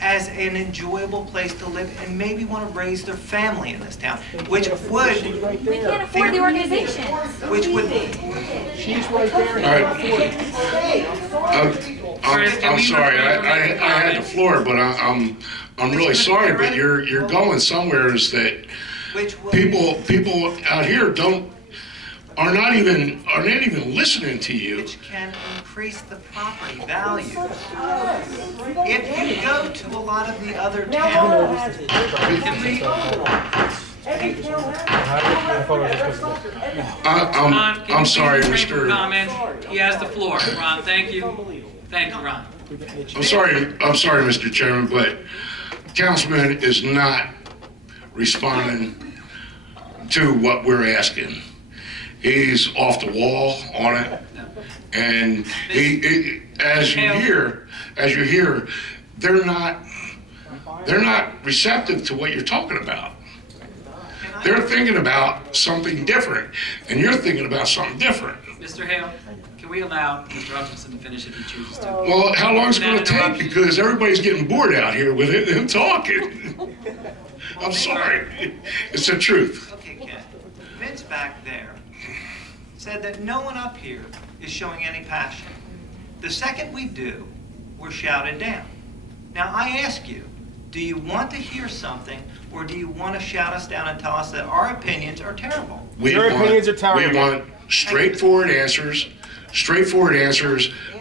as an enjoyable place to live and maybe want to raise their family in this town, which would... We can't afford the organization. Which would... She's right there. I'm sorry. I had the floor, but I'm really sorry. But you're going somewhere is that people out here are not even listening to you. Which can increase the property values. If you go to a lot of the other towns, I'm sorry, Mr. Comment. He has the floor. Ron, thank you. Thank you, Ron. I'm sorry, Mr. Chairman, but Councilman is not responding to what we're asking. He's off the wall on it, and as you hear, they're not receptive to what you're talking about. They're thinking about something different, and you're thinking about something different. Mr. Hale, can we allow Mr. Hutchinson to finish if he chooses to? Well, how long is it going to take? Because everybody's getting bored out here with him talking. I'm sorry. It's the truth. okay, Ken, Vince back there said that no one up here is showing any passion. The second we do, we're shouted down. Now, I ask you, do you want to hear something, or do you want to shout us down and tell us that our opinions are terrible? Your opinions are terrible. We want straightforward answers,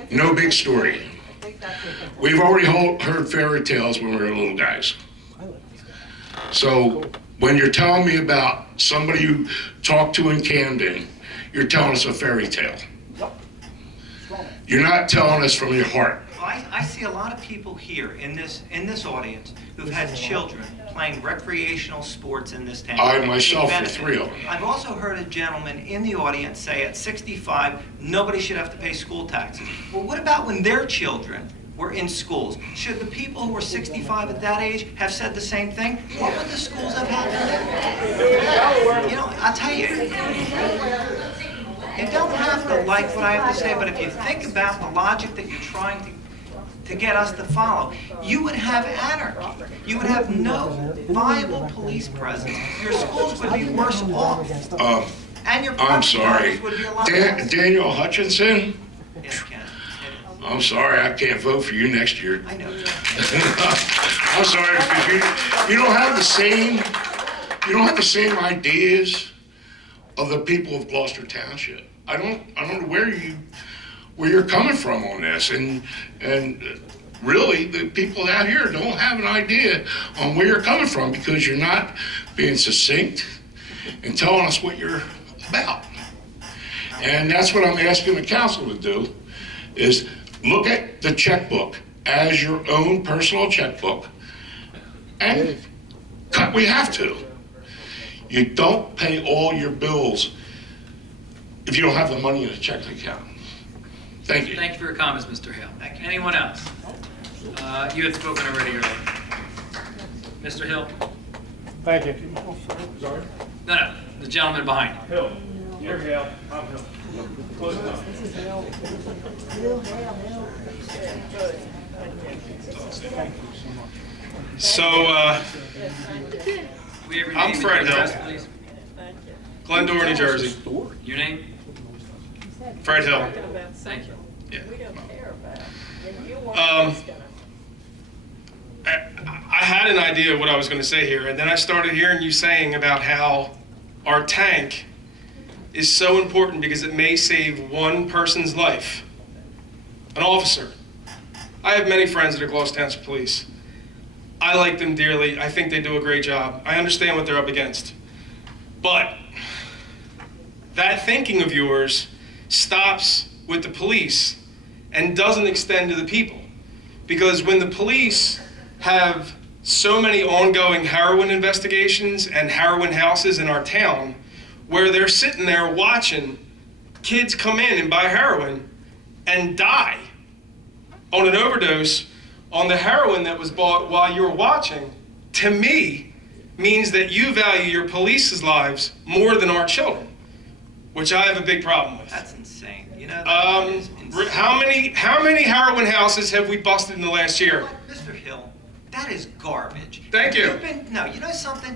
no big story. We've already heard fairy tales when we were little guys. So when you're telling me about somebody you talked to in Camden, you're telling us a fairy tale. You're not telling us from your heart. Well, I see a lot of people here in this audience who've had children playing recreational sports in this town. I myself for 3 of them. I've also heard a gentleman in the audience say at 65, nobody should have to pay school taxes. Well, what about when their children were in schools? Should the people who were 65 at that age have said the same thing? What would the schools have had to do? You know, I'll tell you, you don't have to like what I have to say, but if you think about the logic that you're trying to get us to follow, you would have anarchy. You would have no viable police presence. Your schools would be worse off. And your I'm sorry. property would be a lot worse. Daniel Hutchinson? Yes, Ken. I'm sorry, I can't vote for you next year. I know. I'm sorry, because you don't have the same ideas of the people of Gloucester Township. I don't know where you're coming from on this, and really the people out here don't have an idea on where you're coming from because you're not being succinct and telling us what you're about. And that's what I'm asking the council to do, is look at the checkbook as your own personal checkbook, and we have to. You don't pay all your bills if you don't have the money in a checking account. Thank you. Thank you for your comments, Mr. Hale. Anyone else? You had spoken already earlier. Mr. Hill? Thank you. Sorry? No, the gentleman behind you. Hill. You're Hill. I'm Hill. Close enough. So, We have your I'm name and Fred your address, Hill. please. Glendora, New Jersey. Your name? Fred Hill. Thank you. Yeah. I had an idea of what I was going to say here, and then I started hearing you saying about how our tank is so important because it may save one person's life. An officer. I have many friends that are Gloucester Township Police. I like them dearly. I think they do a great job. I understand what they're up against. But that thinking of yours stops with the police and doesn't extend to the people. Because when the police have so many ongoing heroin investigations and heroin houses in our town, where they're sitting there watching kids come in and buy heroin and die on an overdose on the heroin that was bought while you were watching, to me, means that you value your police's lives more than our children, which I have a big problem with. That's insane. You know, that is insane. How many heroin houses have we busted in the last year? Mr. Hill, that is garbage. Thank you. No, you know something?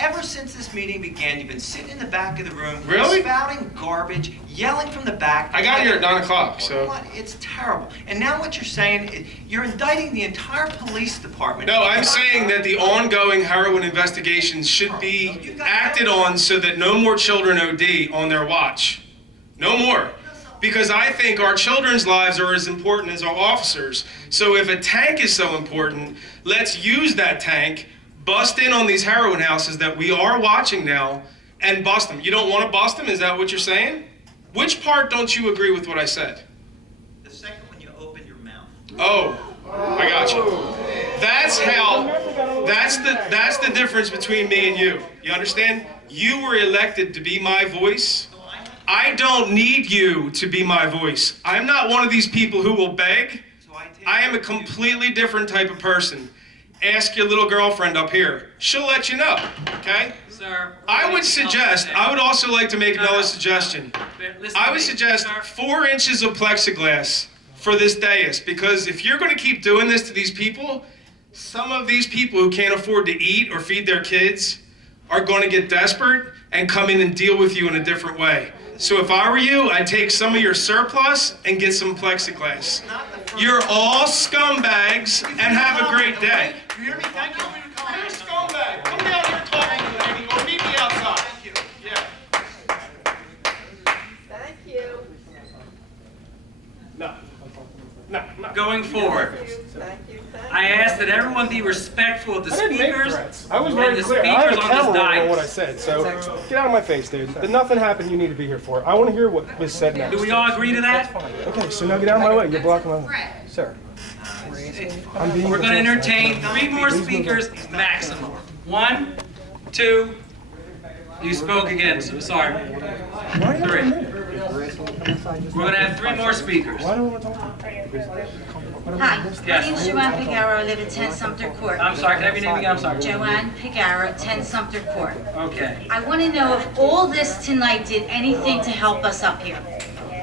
Ever since this meeting began, you've been sitting in the back of the room, Really? spouting garbage, yelling from the back. I got here at 9 o'clock, so. What? It's terrible. And now what you're saying, you're indicting the entire police department. No, I'm saying that the ongoing heroin investigations should be acted on so that no more children OD on their watch. No more. Because I think our children's lives are as important as our officers. So if a tank is so important, let's use that tank, bust in on these heroin houses that we are watching now, and bust them. You don't want to bust them? Is that what you're saying? Which part don't you agree with what I said? The second when you open your mouth. Oh, I got you. That's the difference between me and you. You understand? You were elected to be my voice. I don't need you to be my voice. I'm not one of these people who will beg. I am a completely different type of person. Ask your little girlfriend up here. She'll let you know, okay? Sir. I would also like to make another suggestion. I would suggest 4 inches of plexiglass for this dais, because if you're going to keep doing this to these people, some of these people who can't afford to eat or feed their kids are going to get desperate and come in and deal with you in a different way. So if I were you, I'd take some of your surplus and get some plexiglass. You're all scumbags, and have a great day. You hear me? Thank you. You're a scumbag. Come down here and talk to me, lady, or meet me outside. Yeah. Thank you. No. Going forward, Thank you. I ask that everyone be respectful of the I didn't make speakers threats. I was and very the clear. I have a speakers on this camera rolling on what I dais. said, so get out of my face, dude. Did nothing happen you need to be here for. I want to hear what was said next. Do we all agree to that? Okay, so now get out of my way. You're blocking my way. Sir. I'm being We're going to addressed. entertain 3 more speakers maximum. 1, 2, you spoke again, so sorry. 3. We're going to have 3 more speakers. Why do we want to talk? Hi, my Yes. name is Joanne Pigaro. I live at 10 Sumter Court. I'm sorry, can I have your name again? I'm sorry. Joanne Pigaro, 10 Sumter Court. Okay. I want to know if all this tonight did anything to help us up here.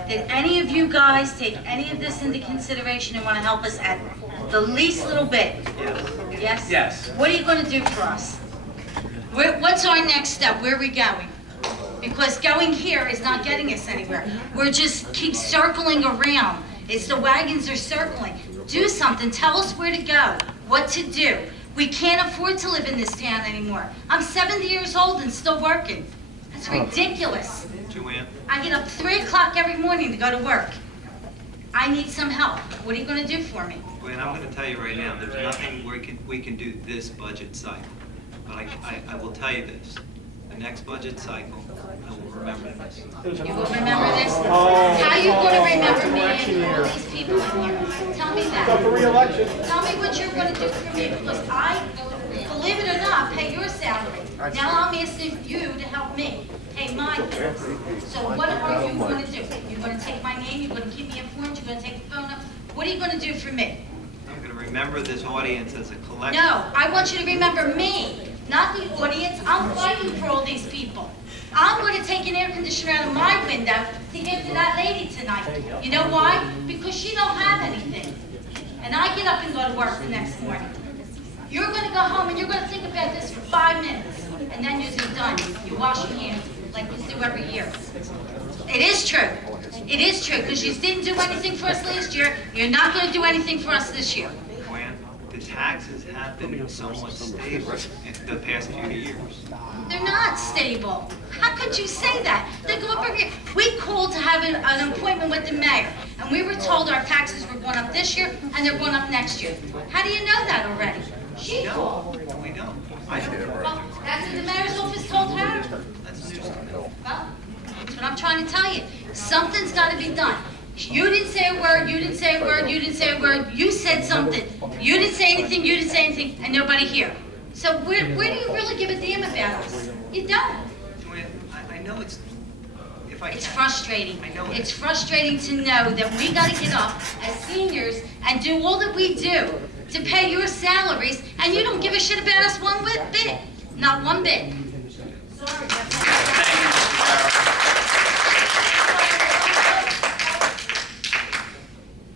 Did any of you guys take any of this into consideration and want to help us at the least little bit? Yes? Yes. What are you going to do for us? What's our next step? Where are we going? Because going here is not getting us anywhere. We're just keep circling around. It's the wagons are circling. Do something. Tell us where to go, what to do. We can't afford to live in this town anymore. I'm 70 years old and still working. That's ridiculous. Joanne? I get up 3 o'clock every morning to go to work. I need some help. What are you going to do for me? Joanne, I'm going to tell you right now, there's nothing we can do this budget cycle. But I will tell you this. The next budget cycle, I will remember this. You will remember this? How are you going to remember me and all these people in here? Tell me that. Up for re-election. Tell me what you're going to do for me, because I, believe it or not, pay your salary. Now I'm asking you to help me pay my bills. So what are you going to do? You're going to take my name, you're going to keep me informed, you're going to take the phone up. What are you going to do for me? I'm going to remember this audience as a collective. No, I want you to remember me, not the audience. I'm fighting for all these people. I'm going to take an air conditioner out of my window to give to that lady tonight. You know why? Because she don't have anything. And I get up and go to work the next morning. You're going to go home and you're going to think about this for 5 minutes. And then you're done. You wash your hands like you do every year. It is true. It is true, because you didn't do anything for us last year. You're not going to do anything for us this year. Joanne, this taxes have been somewhat stable in the past few years. They're not stable. How could you say that? They go up every year. We called to have an appointment with the mayor, and we were told our taxes were going up this year and they're going up next year. How do you know that already? She called. We don't. Well, that's what the mayor's office told her. Well, that's what I'm trying to tell you. Something's got to be done. You didn't say a word, you didn't say a word, you didn't say a word, you said something. You didn't say anything, you didn't say anything, and nobody here. So where do you really give a damn about us? You don't. Joanne, I know it's, if I It's can. frustrating. I know It's frustrating to know that we got to get up as seniors and do all that we do to pay your salaries, and you don't give a shit about us one bit. Not one bit.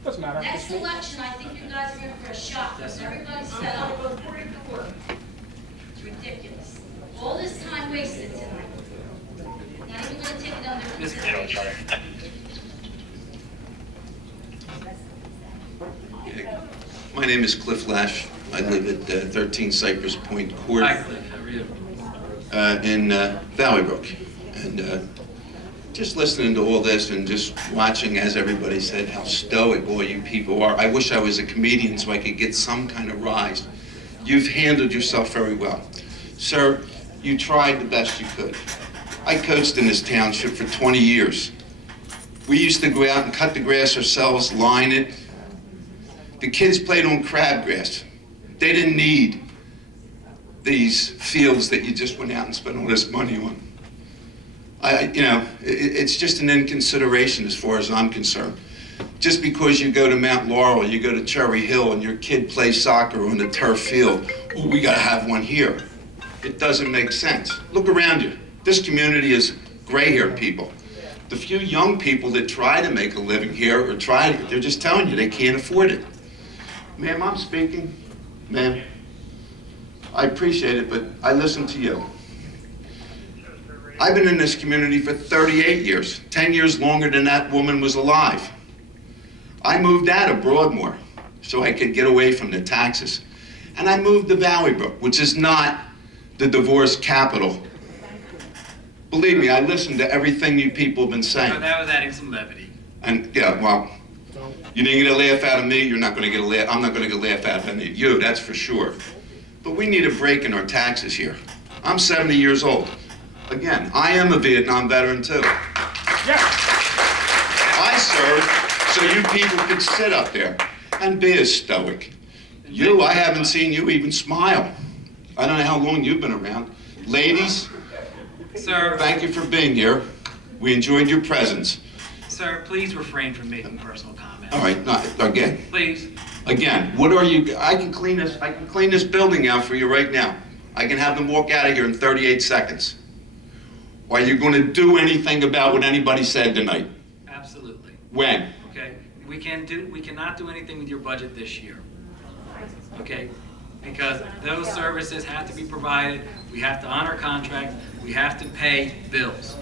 Doesn't matter. Next election, I think you guys are in for a shock, because everybody's fed up. It's ridiculous. All this time wasted tonight. Not even gonna take it under consideration. My name is Cliff Lash. I live at 13 Cypress Point Court Hi, Cliff. How are you? in Valley Brook. And just listening to all this and just watching, as everybody said, how stoic all you people are. I wish I was a comedian so I could get some kind of rise. You've handled yourself very well. Sir, you tried the best you could. I coached in this township for 20 years. We used to go out and cut the grass ourselves, line it. The kids played on crabgrass. They didn't need these fields that you just went out and spent all this money on. It's just an inconsideration as far as I'm concerned. Just because you go to Mount Laurel, you go to Cherry Hill, and your kid plays soccer on the turf field, oh, we gotta have one here. It doesn't make sense. Look around you. This community is gray-haired people. The few young people that try to make a living here or they're just telling you they can't afford it. Ma'am, I'm speaking. Ma'am, I appreciate it, but I listen to you. I've been in this community for 38 years, 10 years longer than that woman was alive. I moved out of Broadmoor so I could get away from the taxes. And I moved to Valley Brook, which is not the divorce capital. Believe me, I listened to everything you people have been saying. No, that was adding some levity. And yeah, well, you didn't get a laugh out of me, you're not gonna get a laugh, I'm not gonna get a laugh out of any of you, that's for sure. But we need a break in our taxes here. I'm 70 years old. Again, I am a Vietnam veteran too. Yeah. I served so you people could sit up there and be as stoic. You, I haven't seen you even smile. I don't know how long you've been around. Ladies, Sir. Thank you for being here. We enjoyed your presence. Sir, please refrain from making personal comments. All right, no, again. Please. Again, what are you, I can clean this building out for you right now. I can have them walk out of here in 38 seconds. Are you going to do anything about what anybody said tonight? Absolutely. When? Okay, we cannot do anything with your budget this year. Okay, because those services have to be provided, we have to honor contract, we have to pay bills.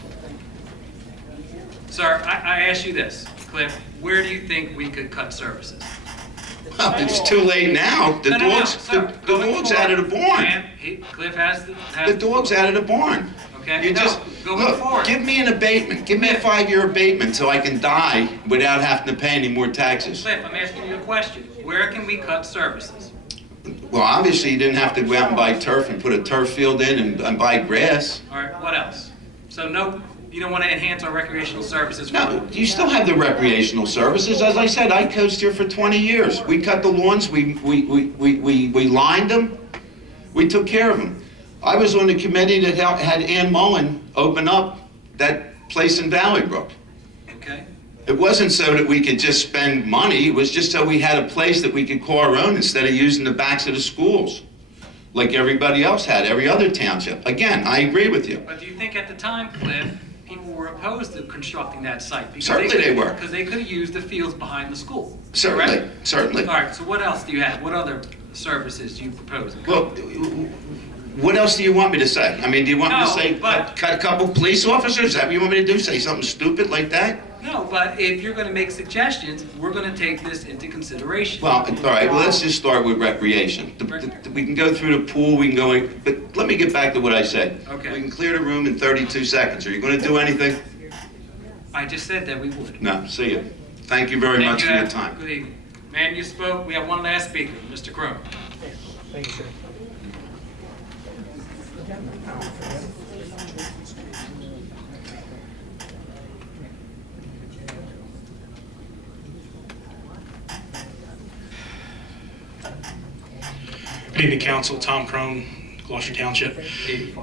Sir, I ask you this, Cliff, where do you think we could cut services? Well, it's too late now. The dog's out of the barn. Cliff has The dog's out of the barn. Okay, You just, look, give me an abatement. Give me a 5-year abatement so I can die without having to pay any more taxes. Cliff, I'm asking you a question. Where can we cut services? Well, obviously, you didn't have to go out and buy turf and put a turf field in and buy grass. All right, what else? So no, you don't want to enhance our recreational services? No, you still have the recreational services. As I said, I coached here for 20 years. We cut the lawns, we lined them, we took care of them. I was on the committee that had Ann Mullen open up that place in Valley Brook. Okay. It wasn't so that we could just spend money, it was just so we had a place that we could call our own instead of using the backs of the schools, like everybody else had, every other township. Again, I agree with you. But do you think at the time, Cliff, people were opposed to constructing that site? Because Certainly they were. Because they could have used the fields behind the school. Certainly, correct? certainly. All right, so what else do you have? What other services do you propose? Well, what else do you want me to say? I mean, do you want me to say cut a couple police officers? Is that what you want me to do? Say something stupid like that? No, but if you're gonna make suggestions, we're gonna take this into consideration. Well, all right, well, let's just start with recreation. We can go through the pool, we can go in, but let me get back to what I said. Okay. We can clear the room in 32 seconds. Are you going to do anything? I just said that we would. No, see you. Thank you very much for your time. Good evening. Man, you spoke. We have one last speaker, Mr. Crow. Thank you, sir. Good evening, Council. Tom Crone, Gloucester Township.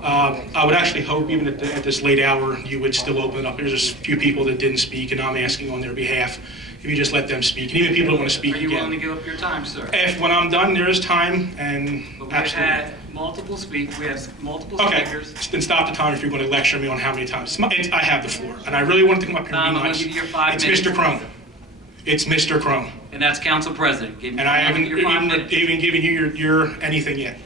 I would actually hope, even at this late hour, you would still open it up. There's a few people that didn't speak, and I'm asking on their behalf if you just let them speak. And even people that want to speak Are you again. willing to give up your time, sir? If when I'm done, there is time, and But we've absolutely. had multiple multiple Okay, speakers. then stop the time if you're going to lecture me on how many times. I have the floor, and I really wanted to come up here Tom, and I'm be gonna nice. give you your 5 It's minutes. Mr. Crone. It's Mr. Crone. And that's council president. And I haven't even given you your anything yet.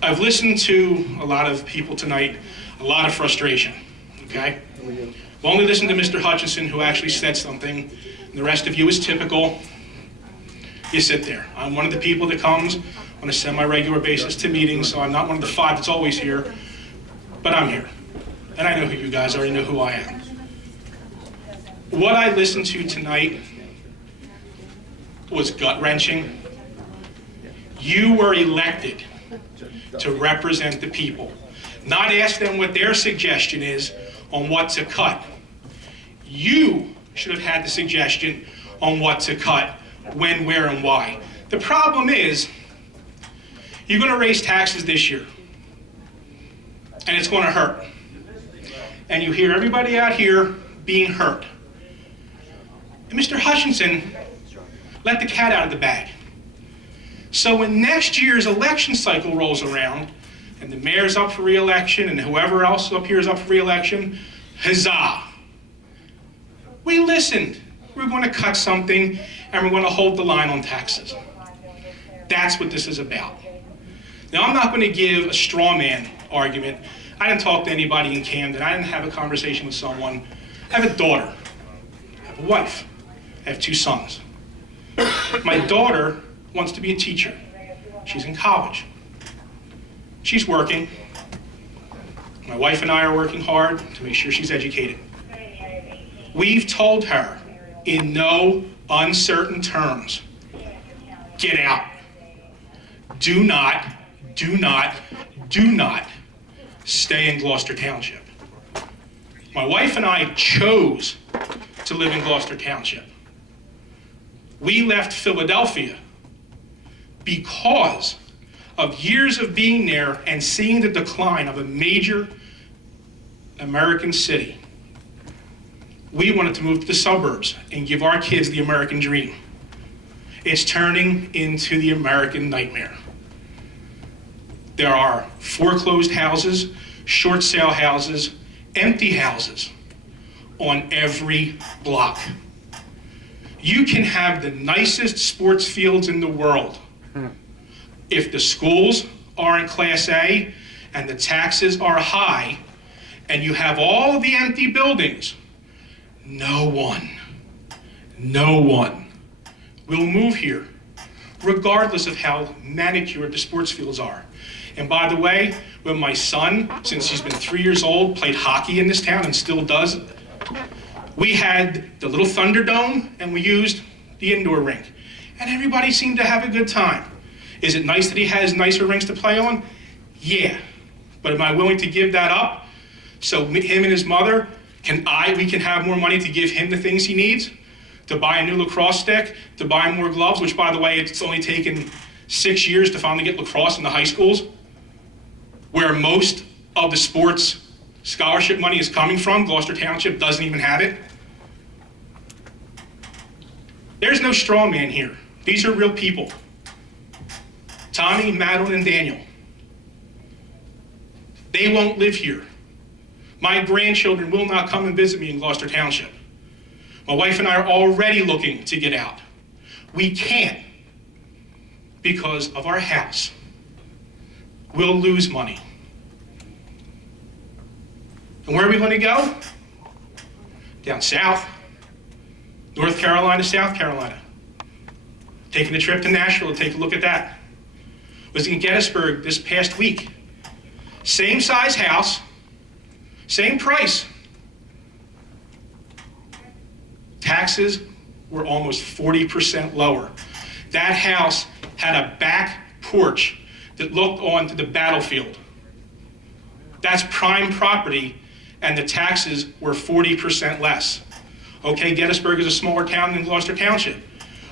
I've listened to a lot of people tonight, a lot of frustration, okay? I've only listened to Mr. Hutchinson, who actually said something, and the rest of you is typical. You sit there. I'm one of the people that comes on a semi-regular basis to meetings, so I'm not one of the 5 that's always here, but I'm here. And I know who you guys are, you know who I am. What I listened to tonight was gut-wrenching. You were elected to represent the people, not ask them what their suggestion is on what to cut. You should have had the suggestion on what to cut, when, where, and why. The problem is, you're going to raise taxes this year, and it's going to hurt. And you hear everybody out here being hurt. And Mr. Hutchinson let the cat out of the bag. So when next year's election cycle rolls around, and the mayor's up for re-election, and whoever else up here is up for re-election, huzzah. We listened. We're going to cut something, and we're going to hold the line on taxes. That's what this is about. Now, I'm not going to give a straw man argument. I didn't talk to anybody in Camden. I didn't have a conversation with someone. I have a daughter. I have a wife. I have 2 sons. My daughter wants to be a teacher. She's in college. She's working. My wife and I are working hard to make sure she's educated. We've told her in no uncertain terms, get out. Do not stay in Gloucester Township. My wife and I chose to live in Gloucester Township. We left Philadelphia because of years of being there and seeing the decline of a major American city. We wanted to move to the suburbs and give our kids the American dream. It's turning into the American nightmare. There are foreclosed houses, short sale houses, empty houses on every block. You can have the nicest sports fields in the world. If the schools are in Class A and the taxes are high and you have all of the empty buildings, no one will move here, regardless of how manicured the sports fields are. And by the way, when my son, since he's been 3 years old, played hockey in this town and still does, we had the little Thunderdome and we used the indoor rink. And everybody seemed to have a good time. Is it nice that he has nicer rinks to play on? Yeah. But am I willing to give that up so him and his mother, we can have more money to give him the things he needs? To buy a new lacrosse stick, to buy more gloves, which by the way, it's only taken 6 years to finally get lacrosse in the high schools, where most of the sports scholarship money is coming from. Gloucester Township doesn't even have it. There's no straw man here. These are real people. Tommy, Madeline, and Daniel. They won't live here. My grandchildren will not come and visit me in Gloucester Township. My wife and I are already looking to get out. We can't because of our house. We'll lose money. And where are we going to go? down south, North Carolina, South Carolina. Taking a trip to Nashville to take a look at that. Was in Gettysburg this past week. Same size house, same price. Taxes were almost 40% lower. That house had a back porch that looked onto the battlefield. That's prime property, and the taxes were 40% less. Okay, Gettysburg is a smaller town than Gloucester Township.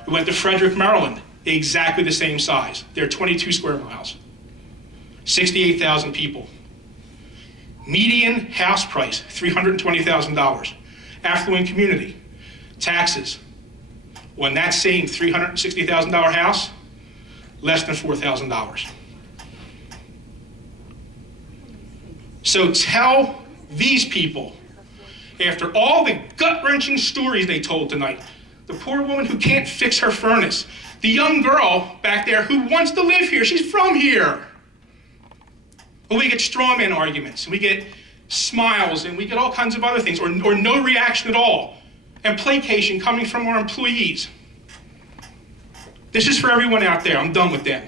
We went to Frederick, Maryland, exactly the same size. They're 22 square miles, 68,000 people. Median house price, $320,000. Affluent community, taxes. On that same $360,000 house, less than $4,000. So tell these people, after all the gut-wrenching stories they told tonight, the poor woman who can't fix her furnace, the young girl back there who wants to live here, she's from here. But we get straw man arguments, and we get smiles, and we get all kinds of other things, or no reaction at all, and placation coming from our employees. This is for everyone out there. I'm done with them.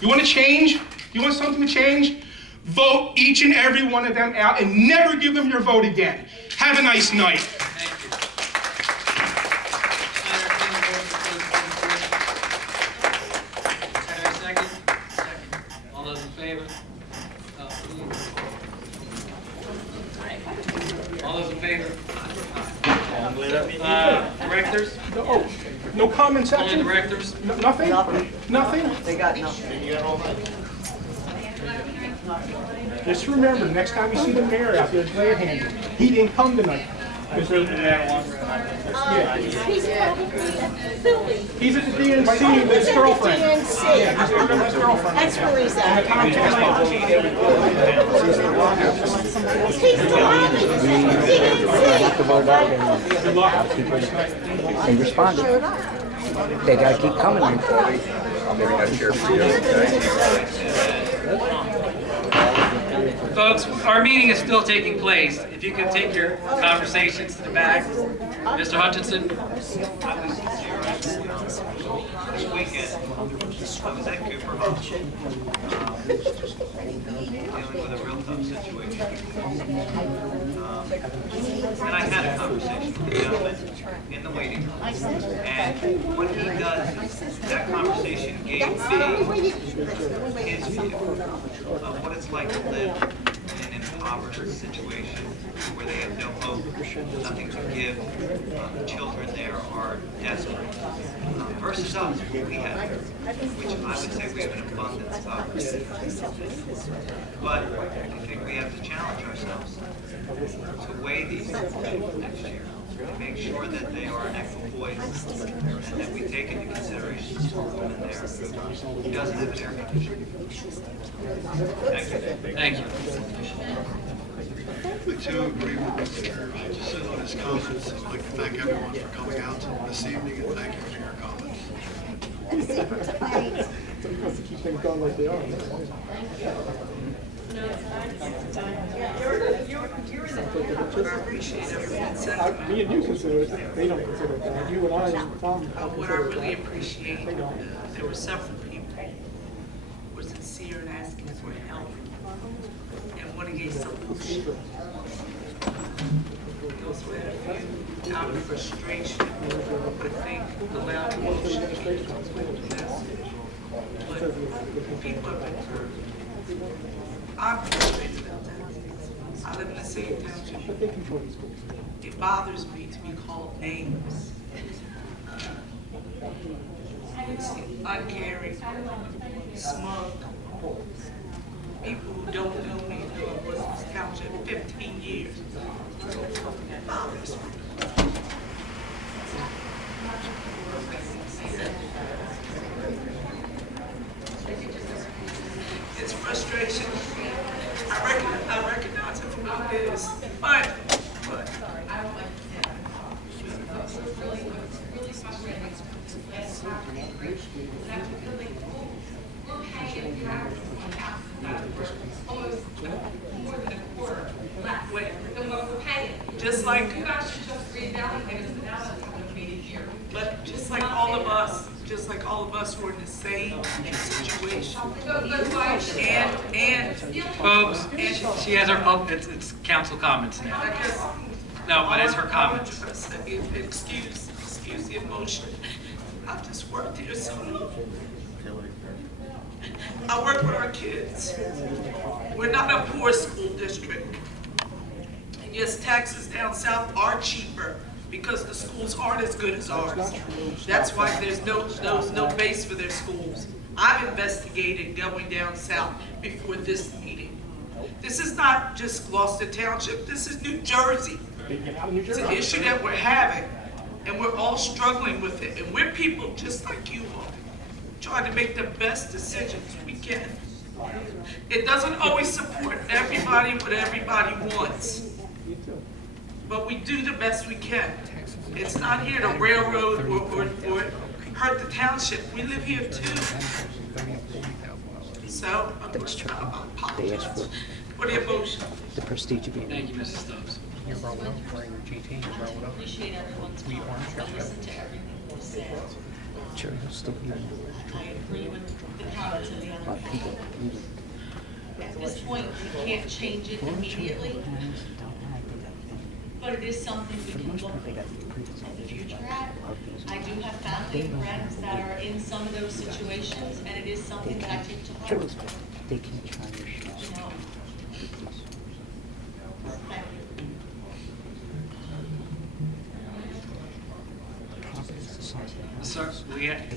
You want to change? You want something to change? Vote each and every one of them out and never give them your vote again. Have a nice night. All those in favor? All those in favor? Directors? No comment section? Only directors? Nothing? Nothing? They got nothing. Just remember, next time you see the mayor out there glad-handed, he didn't come tonight. He's at the DNC with his girlfriend. Yeah, he's with his girlfriend. That's where he's at. They responded. They gotta keep coming. Folks, our meeting is still taking place. If you could take your conversations to the back. Mr. Hutchinson? This weekend, I was at Cooper Hall, dealing with a real tough situation. And I had a conversation with the gentleman in the waiting room. And what he does is, that conversation gave me his view of what it's like to live in an impoverished situation where they have no hope, nothing to give. The children there are desperate. Versus us, we have, which I would say we have an abundance of opportunity. But I think we have to challenge ourselves to weigh these next year and make sure that they are an equipoise and that we take into consideration the poor woman there who doesn't have an air conditioner. Thank you. Thank you. To agree with Mr. Hutchison on his comments, I'd like to thank everyone for coming out this evening and thank you for your comments. Supposed to keep things going like they are. Me and you consider it. They don't consider it that. You and I and Tom. What I really appreciate, there were several people who were sincere in asking for help and want to get solutions. Those who had a few out of frustration, I think, allowed emotion to get into the message. But people have been hurt. I'm frustrated about that. I live in the same township. It bothers me to be called names. Uncaring, smug, people who don't know me who have worked in this township 15 years. It bothers me. It's frustration. I recognize it for what it is, but almost more than a quarter less than what we're paying. Just like, you guys should just reevaluate us now that we're meeting here. But just like all of us who are in the same situation. And Folks, she has her, it's council comments now. No, but it's her comments. Excuse the emotion. I've just worked here so long. I work with our kids. We're not a poor school district. And yes, taxes down south are cheaper because the schools aren't as good as ours. That's why there's no base for their schools. I've investigated going down south before this meeting. This is not just Gloucester Township, this is New Jersey. It's an issue that we're having, and we're all struggling with it. And we're people just like you are, trying to make the best decisions we can. It doesn't always support everybody what everybody wants, but we do the best we can. It's not here to railroad or hurt the township. We live here too. So, I apologize for the emotion. The prestige of being. Thank you, Mrs. Stubbs. You're rolling up, wearing your GT, you're rolling up. Appreciate everyone's We comments. are. I listened to everything that was said. Sure, he'll still be in. I agree with the comments of the A lot other of people. council. At this point, we can't change it immediately, but it is something we can look at the future at. I do have family and friends that are in some of those situations, and it is something that I take to heart. They can't try your shoes. You know. Thank you. Sir,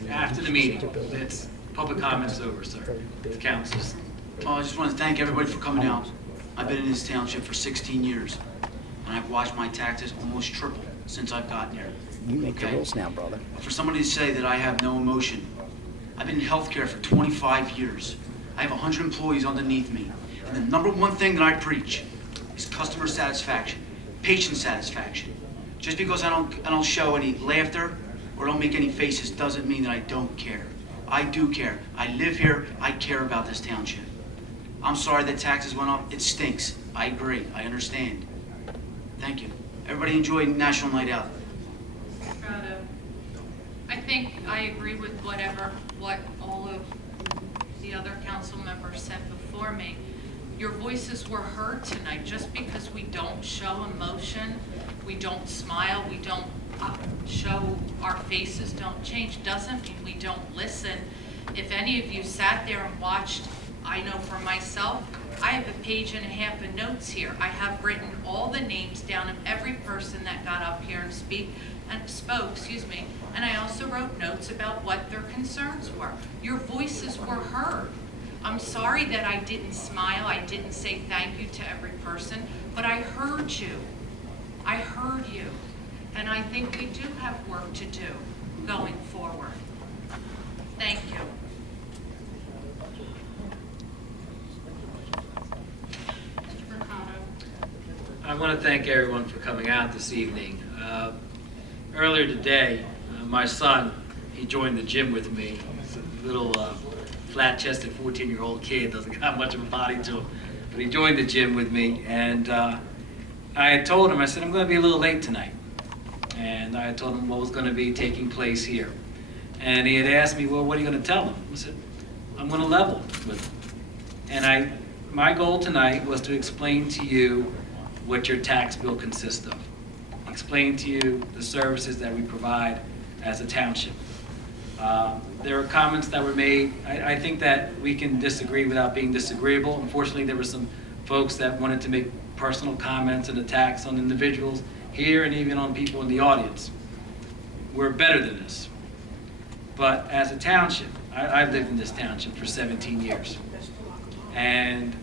after the meeting, it's public comments over, sir. The council's. Well, I just want to thank everybody for coming out. I've been in this township for 16 years, and I've watched my taxes almost triple since I've gotten here. You make the rules now, brother. For somebody to say that I have no emotion, I've been in healthcare for 25 years. I have 100 employees underneath me. And the number one thing that I preach is customer satisfaction, patient satisfaction. Just because I don't show any laughter or don't make any faces doesn't mean that I don't care. I do care. I live here. I care about this township. I'm sorry that taxes went up. It stinks. I agree. I understand. Thank you. Everybody enjoy National Night Out. I think I agree with what all of the other council members said before me. Your voices were heard tonight. Just because we don't show emotion, we don't smile, we don't show our faces don't change, doesn't mean we don't listen. If any of you sat there and watched, I know for myself, I have a page and a half of notes here. I have written all the names down of every person that got up here and spoke, and I also wrote notes about what their concerns were. Your voices were heard. I'm sorry that I didn't smile, I didn't say thank you to every person, but I heard you. I heard you. And I think we do have work to do going forward. Thank you. I want to thank everyone for coming out this evening. Earlier today, my son, he joined the gym with me. He's a little flat-chested 14-year-old kid, doesn't got much of a body to him. But he joined the gym with me, and I had told him, I said, I'm going to be a little late tonight. And I had told him what was going to be taking place here. And he had asked me, well, what are you going to tell him? I said, I'm going to level with him. And my goal tonight was to explain to you what your tax bill consists of. Explain to you the services that we provide as a township. There were comments that were made. I think that we can disagree without being disagreeable. Unfortunately, there were some folks that wanted to make personal comments and attacks on individuals here and even on people in the audience. We're better than this. But as a township, I've lived in this township for 17 years. And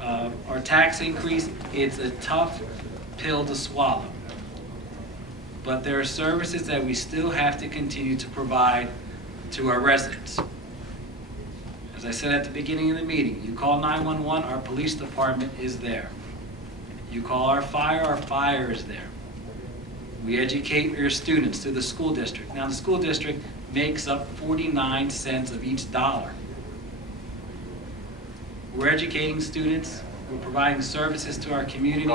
our tax increase, it's a tough pill to swallow. But there are services that we still have to continue to provide to our residents. As I said at the beginning of the meeting, you call 911, our police department is there. You call our fire is there. We educate your students through the school district. Now the school district makes up 49 cents of each dollar. We're educating students, we're providing services to our community.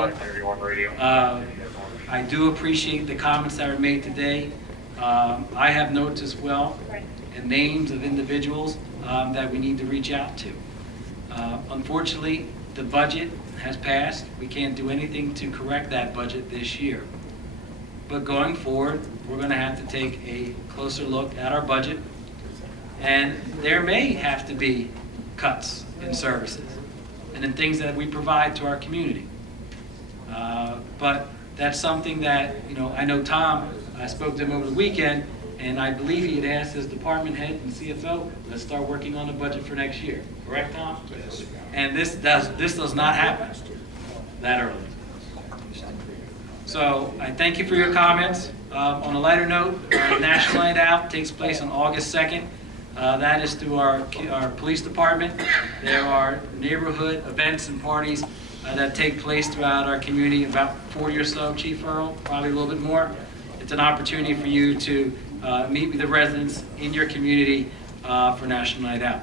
I do appreciate the comments that were made today. I have notes as well, and names of individuals that we need to reach out to. Unfortunately, the budget has passed. We can't do anything to correct that budget this year. But going forward, we're going to have to take a closer look at our budget, and there may have to be cuts in services and in things that we provide to our community. But that's something that, I know Tom, I spoke to him over the weekend, and I believe he had asked his department head and CFO, let's start working on the budget for next year. Correct, Tom? Yes. And this does not happen that early. So I thank you for your comments. On a lighter note, National Night Out takes place on August 2nd. That is through our police department. There are neighborhood events and parties that take place throughout our community, about 40 or so, Chief Earl, probably a little bit more. It's an opportunity for you to meet with the residents in your community for National Night Out.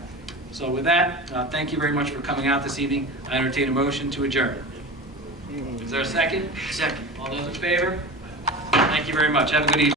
So with that, thank you very much for coming out this evening. I entertain a motion to adjourn. Is there a second? Second. All those in favor? Thank you very much. Have a good evening.